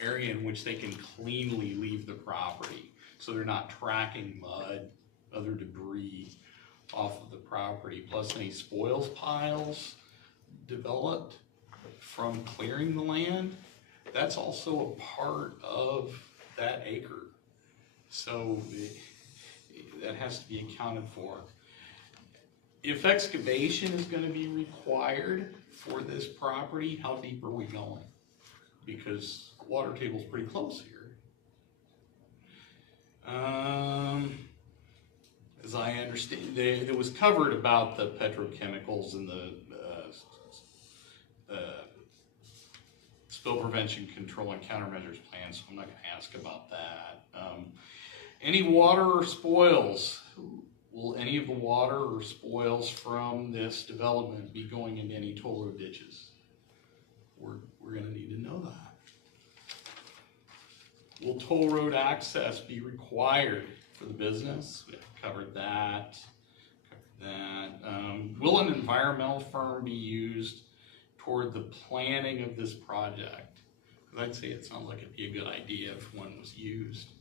area in which they can cleanly leave the property, so they're not tracking mud, other debris off of the property, plus any spoils piles developed from clearing the land. That's also a part of that acre. So that has to be accounted for. If excavation is going to be required for this property, how deep are we going? Because the water table's pretty close here. As I understand, it was covered about the petrochemicals and the spill prevention control and countermeasures plan, so I'm not going to ask about that. Any water or spoils? Will any of the water or spoils from this development be going into any toll road ditches? We're going to need to know that. Will toll road access be required for the business? We covered that. Will an environmental firm be used toward the planning of this project. Because I'd say it sounds like it'd be a good idea if one was used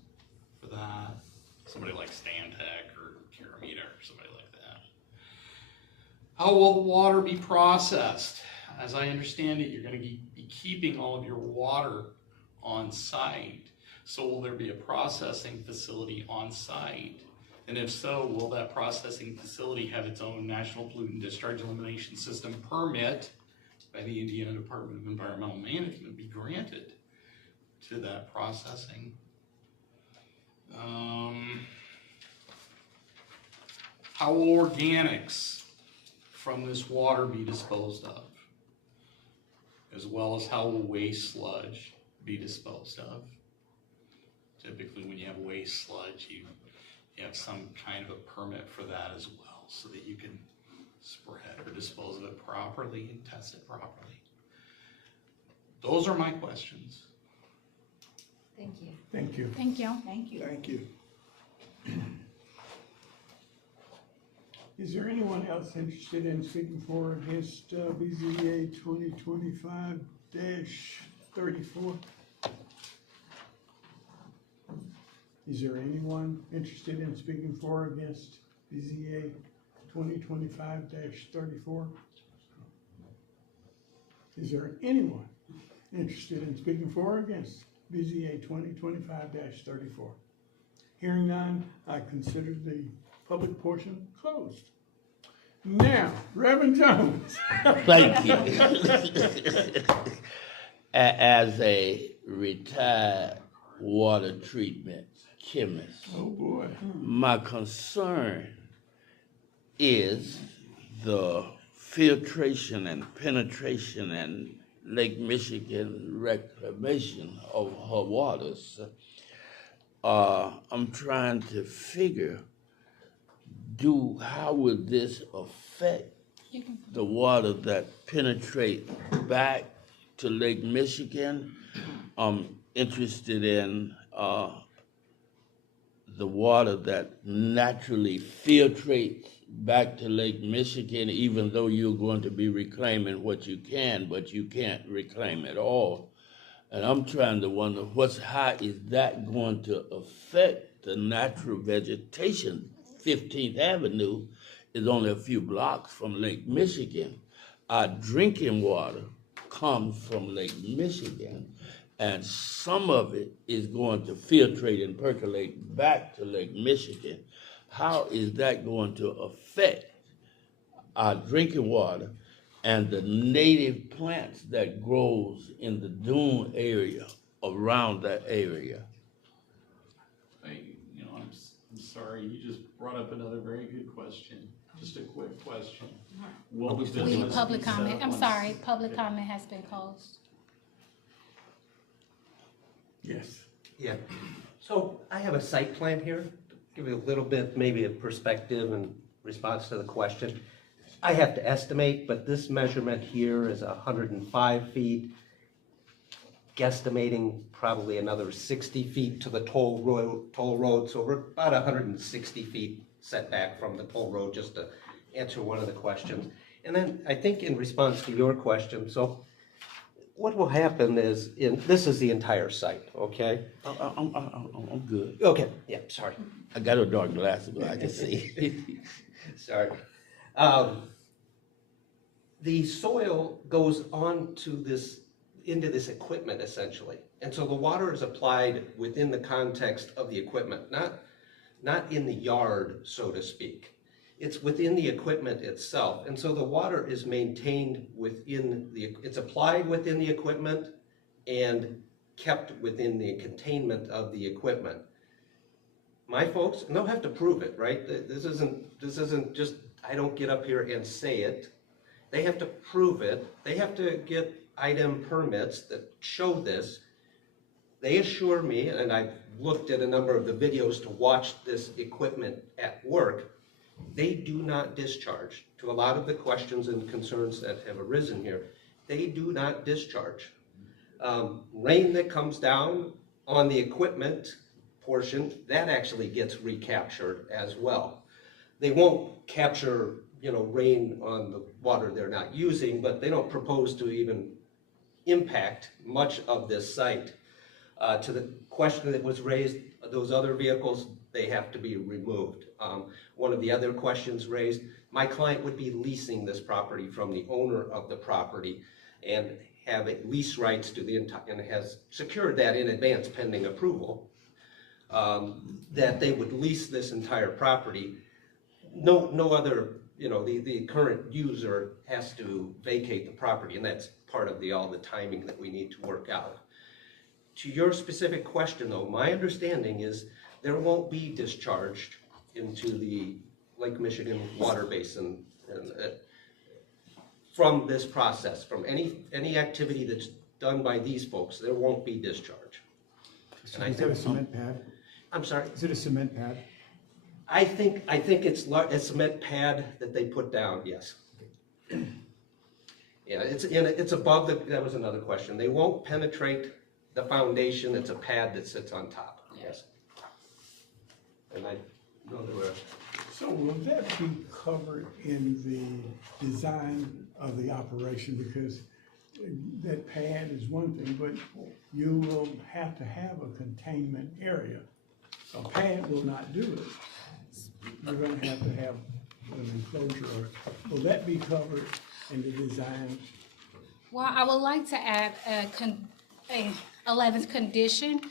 for that. Somebody like Stantec or Caramita or somebody like that. How will the water be processed? As I understand it, you're going to be keeping all of your water on site. So will there be a processing facility on site? And if so, will that processing facility have its own National Pollutant Discharge Elimination System permit by the Indiana Department of Environmental Management be granted to that processing? How will organics from this water be disposed of? As well as how will waste sludge be disposed of? Typically when you have waste sludge, you have some kind of a permit for that as well, so that you can spread or dispose of it properly and test it properly. Those are my questions. Thank you. Thank you. Thank you. Thank you. Thank you. Is there anyone else interested in speaking for or against BZA 2025-34? Is there anyone interested in speaking for or against BZA 2025-34? Is there anyone interested in speaking for or against BZA 2025-34? Hearing none, I consider the public portion closed. Now, Reverend Jones. Thank you. As a retired water treatment chemist, oh boy, my concern is the filtration and penetration and Lake Michigan reclamation of her waters. I'm trying to figure, how would this affect the water that penetrate back to Lake Michigan? I'm interested in the water that naturally filtrates back to Lake Michigan, even though you're going to be reclaiming what you can, but you can't reclaim it all. And I'm trying to wonder how is that going to affect the natural vegetation? 15th Avenue is only a few blocks from Lake Michigan. Our drinking water comes from Lake Michigan, and some of it is going to filtrate and percolate back to Lake Michigan. How is that going to affect our drinking water and the native plants that grows in the dune area around that area? I'm sorry, you just brought up another very good question. Just a quick question. What was the Public comment. I'm sorry, public comment has been closed. Yes. Yeah. So I have a site plan here. Give you a little bit, maybe a perspective in response to the question. I have to estimate, but this measurement here is 105 feet, guesstimating probably another 60 feet to the toll road. So we're about 160 feet setback from the toll road, just to answer one of the questions. And then I think in response to your question, so what will happen is, this is the entire site, okay? I'm good. Okay, yeah, sorry. I got a dark glasses, but I can see. Sorry. The soil goes on to into this equipment essentially. And so the water is applied within the context of the equipment, not in the yard, so to speak. It's within the equipment itself. And so the water is maintained it's applied within the equipment and kept within the containment of the equipment. My folks, and they'll have to prove it, right? This isn't just, I don't get up here and say it. They have to prove it. They have to get item permits that show this. They assure me, and I've looked at a number of the videos to watch this equipment at work, they do not discharge. To a lot of the questions and concerns that have arisen here, they do not discharge. Rain that comes down on the equipment portion, that actually gets recaptured as well. They won't capture rain on the water they're not using, but they don't propose to even impact much of this site. To the question that was raised, those other vehicles, they have to be removed. One of the other questions raised, my client would be leasing this property from the owner of the property and have lease rights to the entire, and has secured that in advance pending approval, that they would lease this entire property. No other, the current user has to vacate the property, and that's part of all the timing that we need to work out. To your specific question though, my understanding is there won't be discharged into the Lake Michigan water basin from this process, from any activity that's done by these folks, there won't be discharge. So is that a cement pad? I'm sorry? Is it a cement pad? I think it's a cement pad that they put down, yes. Yeah, it's above that was another question. They won't penetrate the foundation, it's a pad that sits on top, yes. And I know there were... So will that be covered in the design of the operation? Because that pad is one thing, but you will have to have a containment area. A pad will not do it. You're going to have an enclosure. Will that be covered in the design? Well, I would like to add a 11th condition,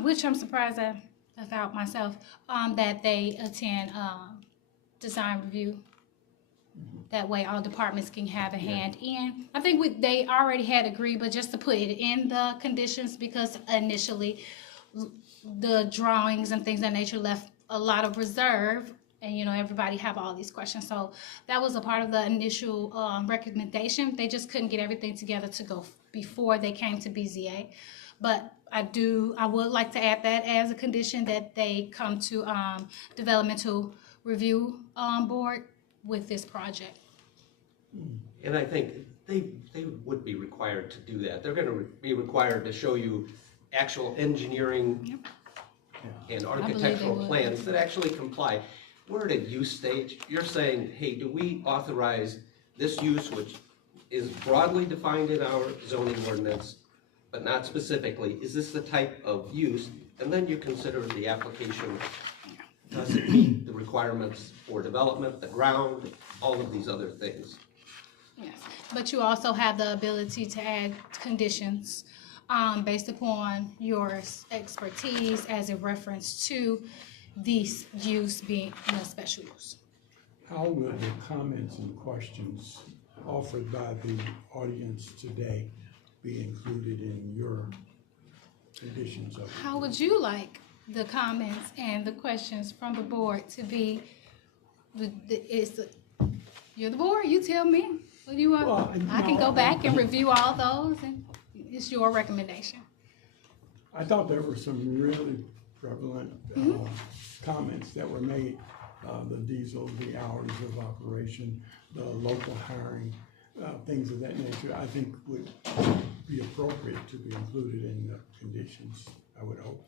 which I'm surprised I thought myself, that they attend design review. That way all departments can have a hand in. I think they already had agreed, but just to put it in the conditions, because initially the drawings and things of that nature left a lot of reserve, and everybody have all these questions. So that was a part of the initial recommendation. They just couldn't get everything together to go before they came to BZA. But I would like to add that as a condition that they come to developmental review board with this project. And I think they would be required to do that. They're going to be required to show you actual engineering and architectural plans that actually comply. We're at a use stage. You're saying, hey, do we authorize this use, which is broadly defined in our zoning ordinance, but not specifically? Is this the type of use? And then you consider the application. Does it meet the requirements for development, the ground, all of these other things? Yes, but you also have the ability to add conditions based upon your expertise as a reference to this use being a special use. How will the comments and questions offered by the audience today be included in your conditions of? How would you like the comments and the questions from the board to be? You're the board, you tell me. What do you want? Well, I can go back and review all those, and it's your recommendation. I thought there were some really prevalent comments that were made. The diesel, the hours of operation, the local hiring, things of that nature, I think would be appropriate to be included in the conditions, I would hope.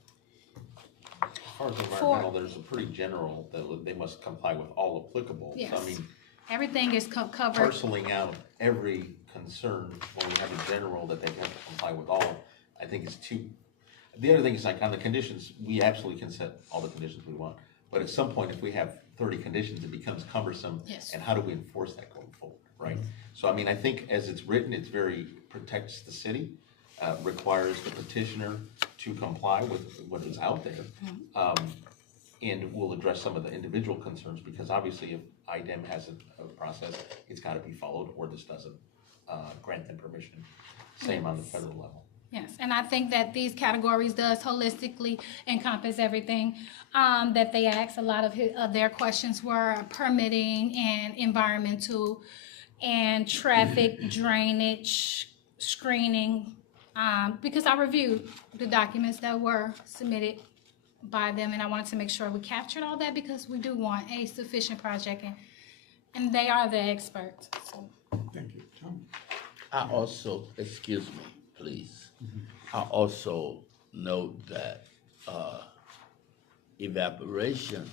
As far as environmental, there's a pretty general that they must comply with all applicable. Yes. So, I mean, everything is covered. Parceling out every concern when we have a general that they have to comply with all, I think is too. The other thing is, like, on the conditions, we absolutely can set all the conditions we want. But at some point, if we have 30 conditions, it becomes cumbersome. Yes. And how do we enforce that going forward, right? So, I mean, I think as it's written, it's protects the city, requires the petitioner to comply with what is out there. And we'll address some of the individual concerns, because obviously if IDEM has a process, it's got to be followed, or this doesn't grant them permission. Same on the federal level. Yes, and I think that these categories does holistically encompass everything that they asked. A lot of their questions were permitting and environmental and traffic, drainage, screening, because I reviewed the documents that were submitted by them, and I wanted to make sure we captured all that, because we do want a sufficient project, and they are the experts. So. Thank you. Tom? I also, excuse me, please. I also note that evaporation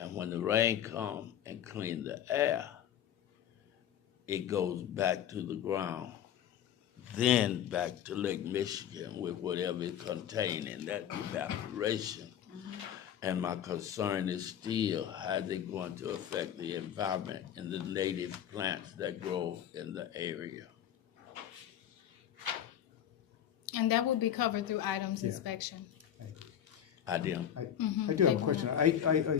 And when the rain comes and clean the air, it goes back to the ground, then back to Lake Michigan with whatever it contains in that evaporation. And my concern is still how they're going to affect the environment and the native plants that grow in the area. And that would be covered through items inspection. I do. I do have a question. I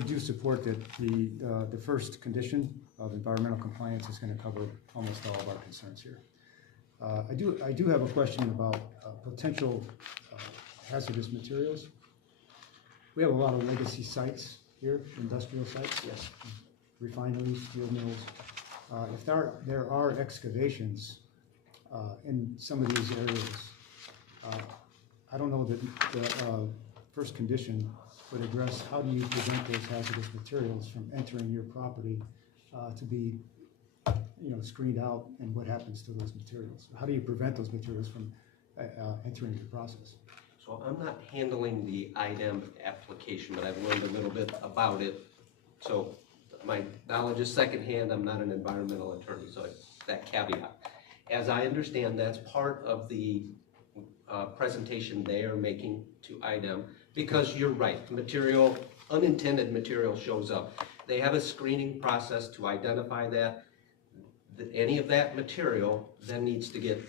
do support that the first condition of environmental compliance is going to cover almost all of our concerns here. I do have a question about potential hazardous materials. We have a lot of legacy sites here, industrial sites. Yes. Refineries, steel mills. If there are excavations in some of these areas, I don't know that the first condition would address how do you prevent those hazardous materials from entering your property to be, screened out, and what happens to those materials? How do you prevent those materials from entering the process? So I'm not handling the IDEM application, but I've learned a little bit about it. So my knowledge is secondhand. I'm not an environmental attorney, so that caveat. As I understand, that's part of the presentation they are making to IDEM, because you're right, material, unintended material shows up. They have a screening process to identify that. Any of that material then needs to get,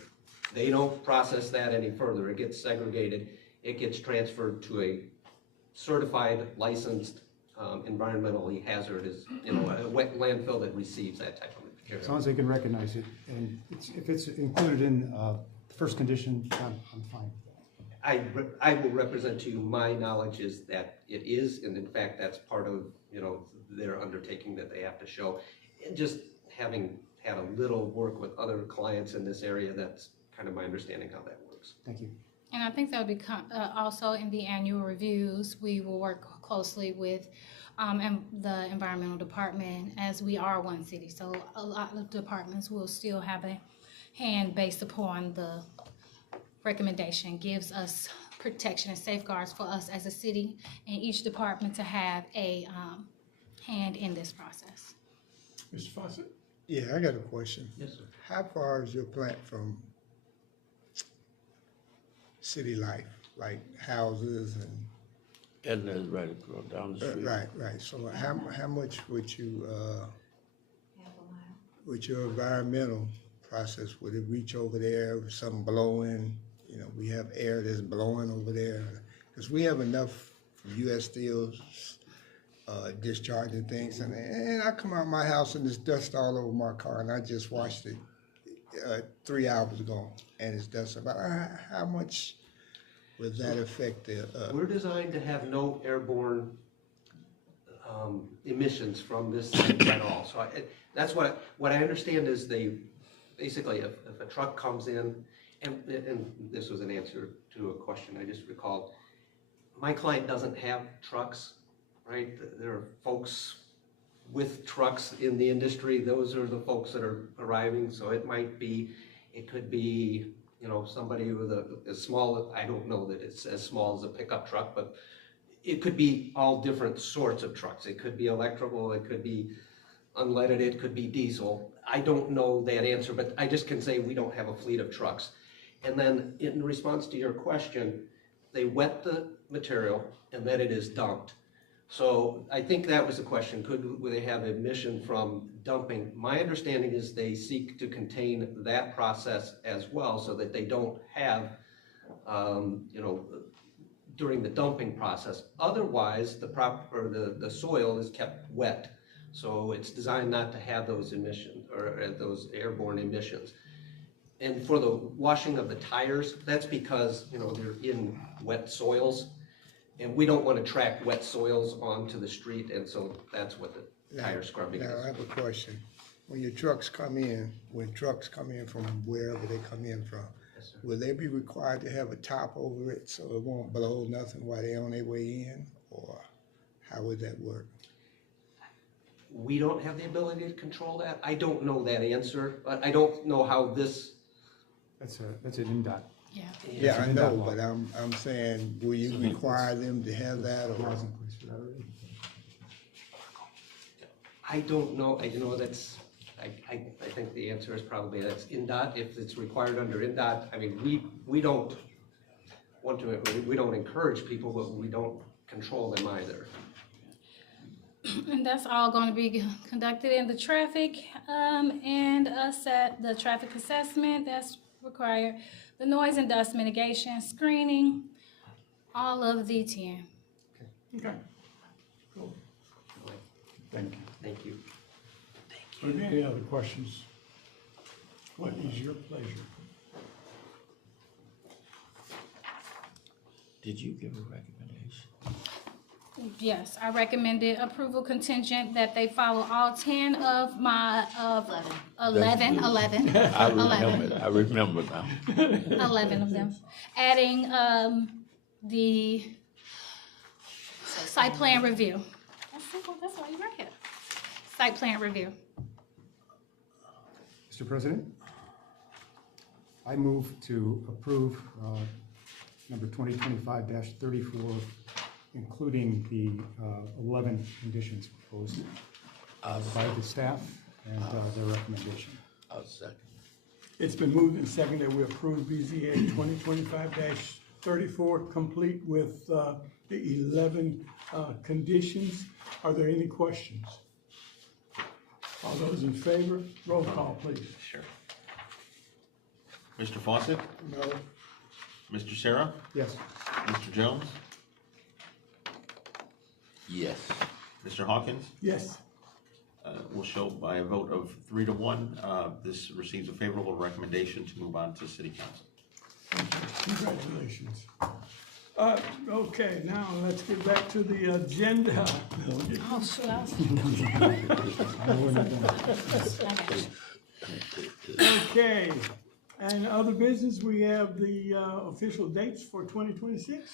they don't process that any further. It gets segregated. It gets transferred to a certified, licensed, environmentally hazardous, a wet landfill that receives that type of material. As long as they can recognize it, and if it's included in the first condition, I'm fine with that. I will represent to you, my knowledge is that it is, and in fact, that's part of, their undertaking that they have to show. And just having had a little work with other clients in this area, that's kind of my understanding how that works. Thank you. And I think that would be also in the annual reviews. We will work closely with the environmental department, as we are one city. So a lot of departments will still have a hand based upon the recommendation. Gives us protection and safeguards for us as a city, and each department to have a hand in this process. Mr. Fawcett? Yeah, I got a question. Yes, sir. How far is your plant from city life, like houses and? Edna is right across down the street. Right. So how much would you, with your environmental process, would it reach over there with something blowing? We have air that's blowing over there. Because we have enough U.S. Steel's discharging things. And I come out of my house and there's dust all over my car, and I just washed it 3 hours ago, and it's dust. About how much would that affect the? We're designed to have no airborne emissions from this site at all. So that's what I understand is they basically, if a truck comes in, and this was an answer to a question I just recalled. My client doesn't have trucks, right? There are folks with trucks in the industry. Those are the folks that are arriving. So it could be, somebody with as small, I don't know that it's as small as a pickup truck, but it could be all different sorts of trucks. It could be electrical, it could be unleaded, it could be diesel. I don't know that answer, but I just can say we don't have a fleet of trucks. And then in response to your question, they wet the material and then it is dumped. So I think that was the question. Would they have emission from dumping? My understanding is they seek to contain that process as well, so that they don't have, during the dumping process. Otherwise, the soil is kept wet. So it's designed not to have those emissions or those airborne emissions. And for the washing of the tires, that's because, they're in wet soils. And we don't want to track wet soils onto the street, and so that's what the tire scrubbing is. Now, I have a question. When your trucks come in, from wherever they come in from, yes, sir, will they be required to have a top over it so it won't blow nothing while they're on their way in? Or how would that work? We don't have the ability to control that. I don't know that answer, but I don't know how this. That's an NDOT. Yeah, I know, but I'm saying, will you require them to have that, or? I don't know, that's, I think the answer is probably that's NDOT, if it's required under NDOT. I mean, we don't want to, we don't encourage people, but we don't control them either. And that's all going to be conducted in the traffic and the traffic assessment that's required, the noise and dust mitigation, screening, all of the 10. Okay. Cool. Thank you. Thank you. Are there any other questions? What is your pleasure? Did you give a recommendation? Yes, I recommended approval contingent that they follow all 10 of my, 11. I remember now. 11 of them. Adding the site plan review. That's simple, that's why you're right here. Site plan review. Mr. President, I move to approve number 2025-34, including the 11 conditions proposed by the staff and their recommendation. I'll second. It's been moved and seconded that we approve BZA 2025-34, complete with the 11 conditions. Are there any questions? All those in favor, roll call, please. Sure. Mr. Fawcett? No. Mr. Sarah? Yes. Mr. Jones? Yes. Mr. Hawkins? Yes. Will show by a vote of 3 to 1. This receives a favorable recommendation to move on to City Council. Congratulations. Okay, now let's get back to the agenda. Oh, shoot, Okay, and other business, we have the official dates for 2026.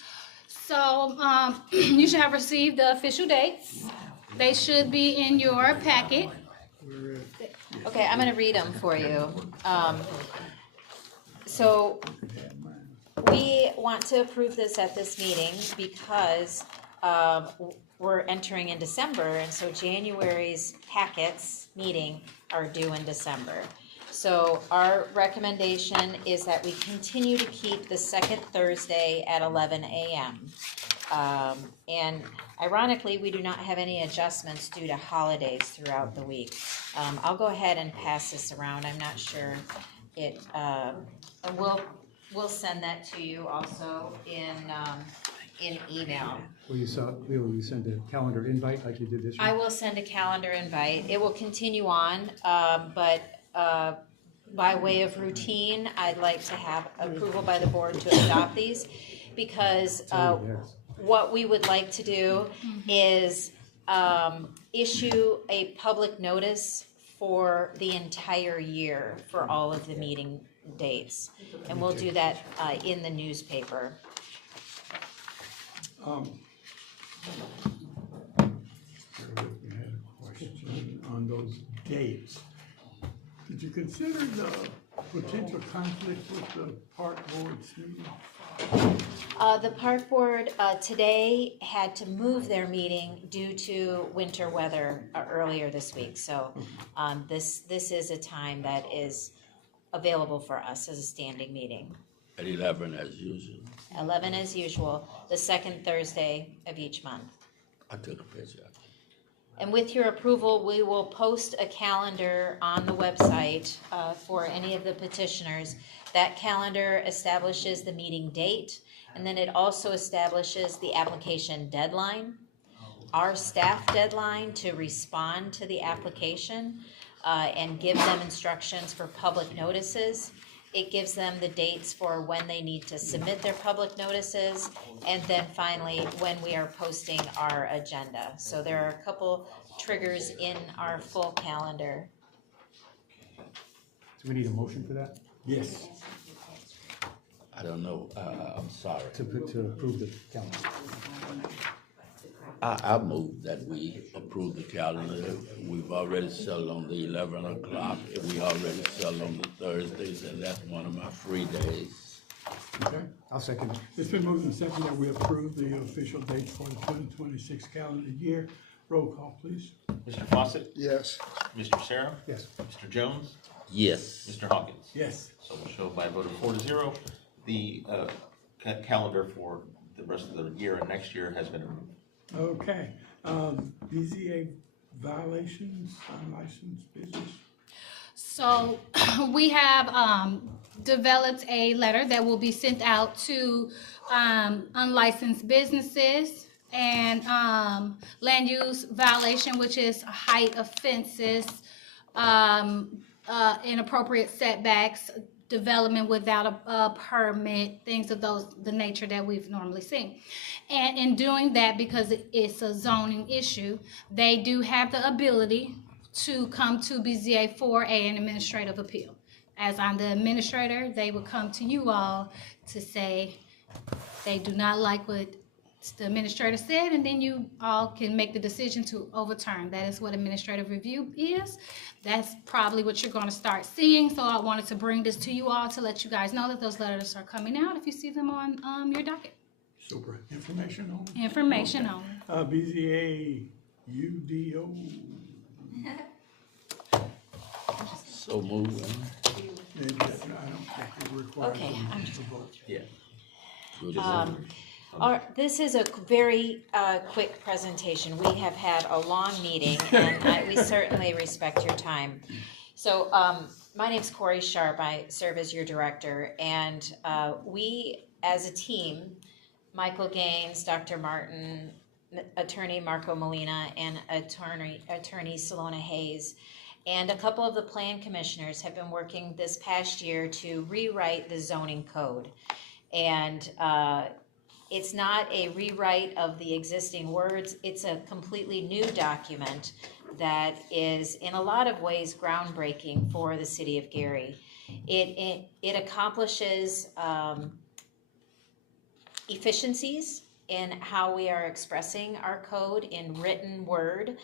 So you should have received the official dates. They should be in your packet. Okay, I'm gonna read them for you. So we want to approve this at this meeting because we're entering in December, and so January's packets meeting are due in December. So our recommendation is that we continue to keep the second Thursday at 11 a.m. And ironically, we do not have any adjustments due to holidays throughout the week. I'll go ahead and pass this around. I'm not sure it, we'll send that to you also in email. Will you send a calendar invite like you did this year? I will send a calendar invite. It will continue on, but by way of routine, I'd like to have approval by the board to adopt these, because what we would like to do is issue a public notice for the entire year for all of the meeting dates. And we'll do that in the newspaper. I had a question on those dates. Did you consider the potential conflict with the park board's meeting? The park board today had to move their meeting due to winter weather earlier this week. So this is a time that is available for us as a standing meeting. At 11 as usual. 11 as usual, the second Thursday of each month. I took a picture. And with your approval, we will post a calendar on the website for any of the petitioners. That calendar establishes the meeting date, and then it also establishes the application deadline, our staff deadline to respond to the application and give them instructions for public notices. It gives them the dates for when they need to submit their public notices, and then finally when we are posting our agenda. So there are a couple triggers in our full calendar. Do we need a motion for that? Yes. I don't know. I'm sorry. To approve the calendar. I move that we approve the calendar. We've already settled on the 11 o'clock. We already settled on the Thursdays, and that's one of my free days. Okay. I'll second it. It's been moved and seconded that we approve the official dates for the 2026 calendar year. Roll call, please. Mr. Fawcett? Yes. Mr. Sarah? Yes. Mr. Jones? Yes. Mr. Hawkins? Yes. So we'll show by a vote of 4-0, the calendar for the rest of the year and next year has been approved. Okay, BZA violations, unlicensed business. So we have developed a letter that will be sent out to unlicensed businesses and land use violation, which is height offenses, inappropriate setbacks, development without a permit, things of the nature that we've normally seen. And in doing that, because it's a zoning issue, they do have the ability to come to BZA for an administrative appeal. As I'm the administrator, they would come to you all to say they do not like what the administrator said, and then you all can make the decision to overturn. That is what administrative review is. That's probably what you're going to start seeing. So I wanted to bring this to you all to let you guys know that those letters are coming out if you see them on your docket. Super. Information only? Information only. BZA UDO. So moved. I don't think it requires Okay, a I'm- vote. Yeah. This is a very quick presentation. We have had a long meeting, and we certainly respect your time. So my name's Corey Sharp. I serve as your director, and we, as a team, Michael Gaines, Dr. Martin, Attorney Marco Molina, and Attorney Salona Hayes, and a couple of the plan commissioners have been working this past year to rewrite the zoning code. And it's not a rewrite of the existing words. It's a completely new document that is in a lot of ways groundbreaking for the city of Gary. It accomplishes efficiencies in how we are expressing our code in written word.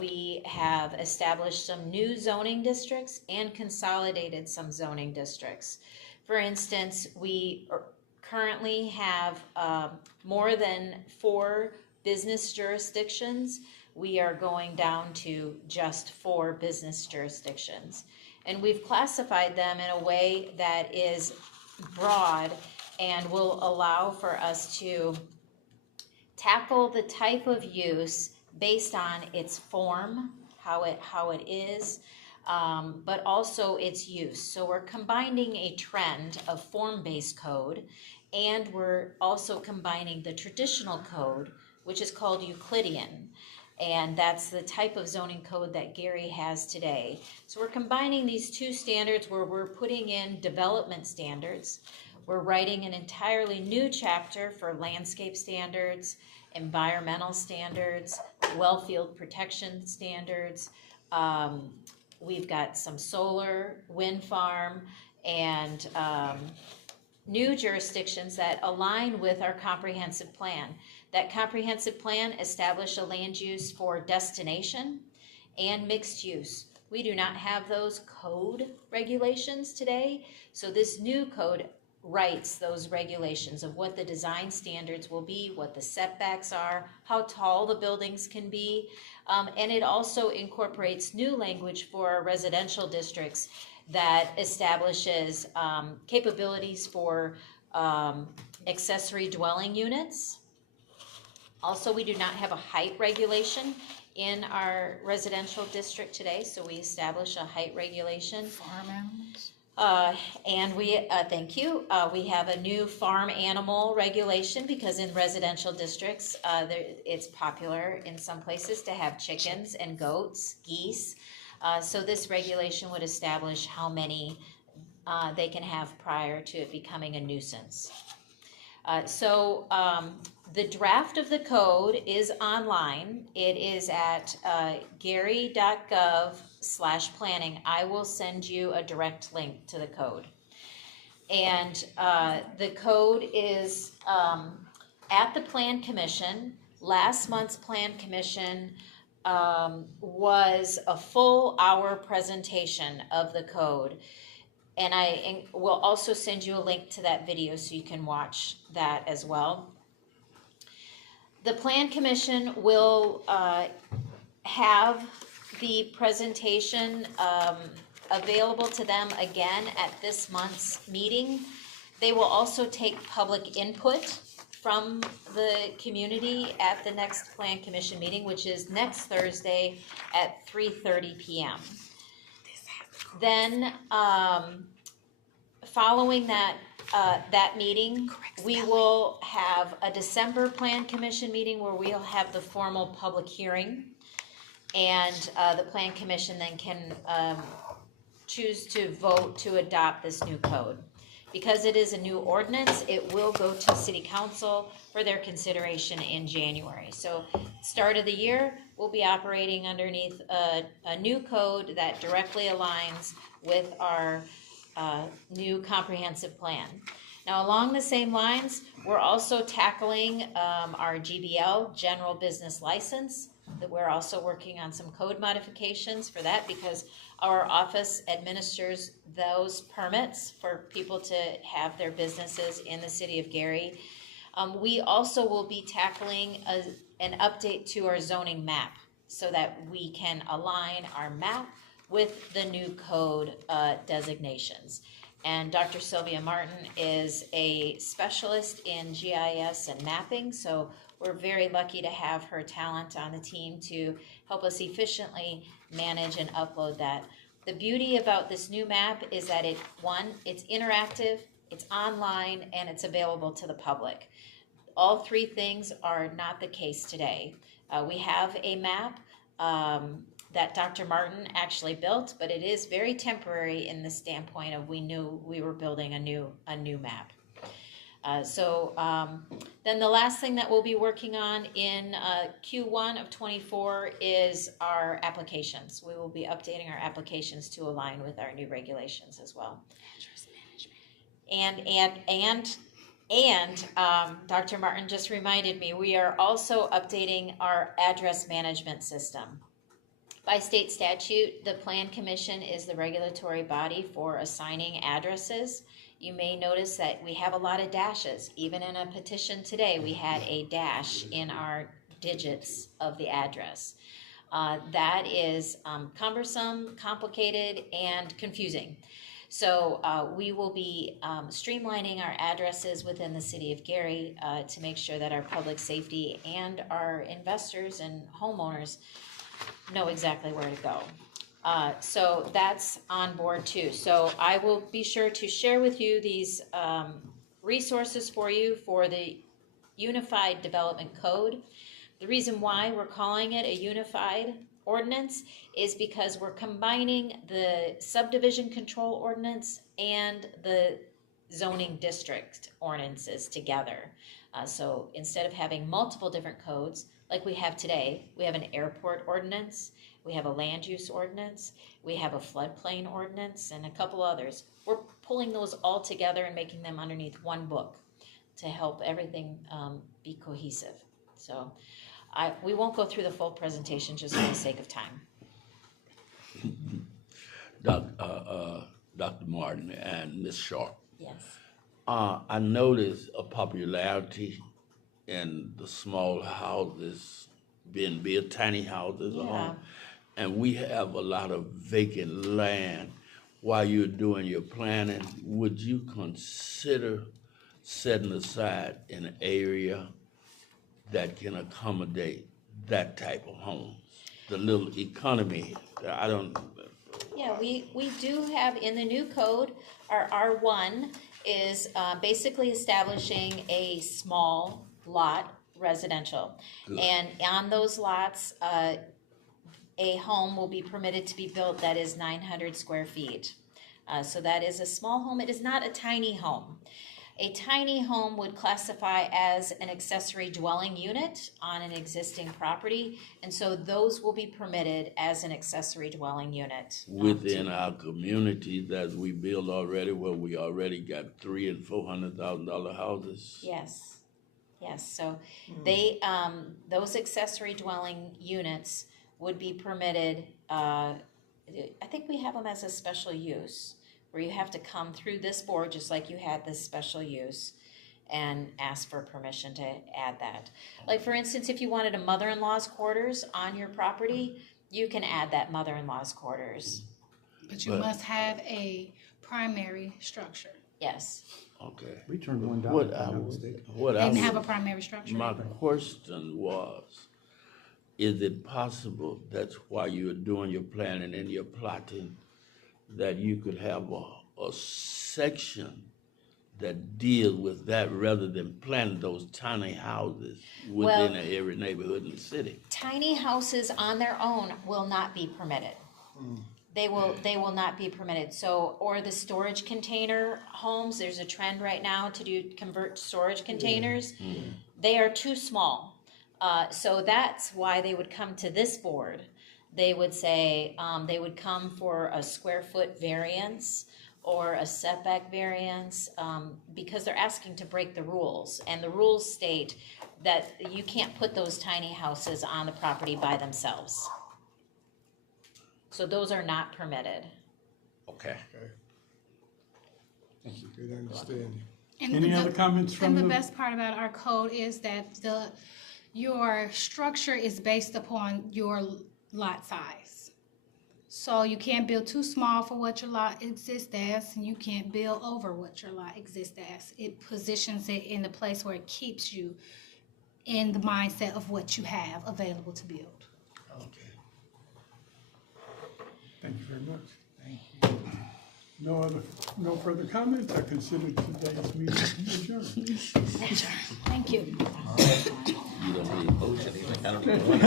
We have established some new zoning districts and consolidated some zoning districts. For instance, we currently have more than 4 business jurisdictions. We are going down to just 4 business jurisdictions. And we've classified them in a way that is broad and will allow for us to tackle the type of use based on its form, how it is, but also its use. So we're combining a trend of form-based code, and we're also combining the traditional code, which is called Euclidean. And that's the type of zoning code that Gary has today. So we're combining these 2 standards where we're putting in development standards. We're writing an entirely new chapter for landscape standards, environmental standards, well field protection standards. We've got some solar, wind farm, and new jurisdictions that align with our comprehensive plan. That comprehensive plan established a land use for destination and mixed use. We do not have those code regulations today, so this new code writes those regulations of what the design standards will be, what the setbacks are, how tall the buildings can be, and it also incorporates new language for our residential districts that establishes capabilities for accessory dwelling units. Also, we do not have a height regulation in our residential district today, so we establish a height regulation. Farm animals. And we, thank you, we have a new farm animal regulation because in residential districts, it's popular in some places to have chickens and goats, geese. So this regulation would establish how many they can have prior to it becoming a nuisance. The draft of the code is online. It is at gary.gov/planning. I will send you a direct link to the code. And the code is at the Plan Commission. Last month's Plan Commission was a full hour presentation of the code. And I will also send you a link to that video so you can watch that as well. The Plan Commission will have the presentation available to them again at this month's meeting. They will also take public input from the community at the next Plan Commission meeting, which is next Thursday at 3:30 p.m. Then, following that meeting, we will have a December Plan Commission meeting where we'll have the formal public hearing. And the Plan Commission then can choose to vote to adopt this new code. Because it is a new ordinance, it will go to City Council for their consideration in January. So, start of the year, we'll be operating underneath a new code that directly aligns with our new comprehensive plan. Now, along the same lines, we're also tackling our GBL, General Business License, that we're also working on some code modifications for that because our office administers those permits for people to have their businesses in the city of Gary. We also will be tackling an update to our zoning map so that we can align our map with the new code designations. And Dr. Sylvia Martin is a specialist in GIS and mapping, so we're very lucky to have her talent on the team to help us efficiently manage and upload that. The beauty about this new map is that it's interactive, it's online, and it's available to the public. All three things are not the case today. We have a map that Dr. Martin actually built, but it is very temporary in the standpoint of we knew we were building a new map. Then the last thing that we'll be working on in Q1 of 24 is our applications. We will be updating our applications to align with our new regulations as well. And Dr. Martin just reminded me, we are also updating our address management system. By state statute, the Plan Commission is the regulatory body for assigning addresses. You may notice that we have a lot of dashes. Even in a petition today, we had a dash in our digits of the address. That is cumbersome, complicated, and confusing. So we will be streamlining our addresses within the city of Gary to make sure that our public safety and our investors and homeowners know exactly where to go. So that's on board too. So I will be sure to share with you these resources for you for the Unified Development Code. The reason why we're calling it a unified ordinance is because we're combining the subdivision control ordinance and the zoning district ordinances together. So instead of having multiple different codes like we have today, we have an airport ordinance, we have a land use ordinance, we have a floodplain ordinance, and a couple others. We're pulling those all together and making them underneath one book to help everything be cohesive. So we won't go through the full presentation just for the sake of time. Dr. Martin and Ms. Sharp. Yes. I noticed a popularity in the small houses being built, tiny houses. Yeah. And we have a lot of vacant land. While you're doing your planning, would you consider setting aside an area that can accommodate that type of homes? The little economy, Yeah, we do have in the new code, our R1 is basically establishing a small lot residential. Good. And on those lots, a home will be permitted to be built that is 900 square feet. So that is a small home. It is not a tiny home. A tiny home would classify as an accessory dwelling unit on an existing property, and so those will be permitted as an accessory dwelling unit. Within our community that we build already, where we already got $300,000 and $400,000 houses. Yes, yes. So those accessory dwelling units would be permitted. I think we have them as a special use, where you have to come through this board just like you had this special use, and ask for permission to add that. Like, for instance, if you wanted a mother-in-law's quarters on your property, you can add that mother-in-law's quarters. But you must have a primary structure. Yes. Okay. We turned one down. What if I'm not mistaken. And have a primary structure. My question was, is it possible, that's why you're doing your planning and your plotting, that you could have a section that deals with that rather than planting those tiny houses within every neighborhood in the city? Tiny houses on their own will not be permitted. They will not be permitted. So, or the storage container homes, there's a trend right now to convert storage containers. They are too small. So that's why they would come to this board. They would say, they would come for a square foot variance or a setback variance, because they're asking to break the rules. And the rules state that you can't put those tiny houses on the property by themselves. So those are not permitted. Okay. Thank you. Good understanding. Any other comments from And the the? best part about our code is that your structure is based upon your lot size. So you can't build too small for what your lot exists as, and you can't build over what your lot exists as. It positions it in a place where it keeps you in the mindset of what you have available to build. Thank you very much. Thank you. No further comments. I consider today's meeting adjourned. Thank you. You don't need a motion, I don't even want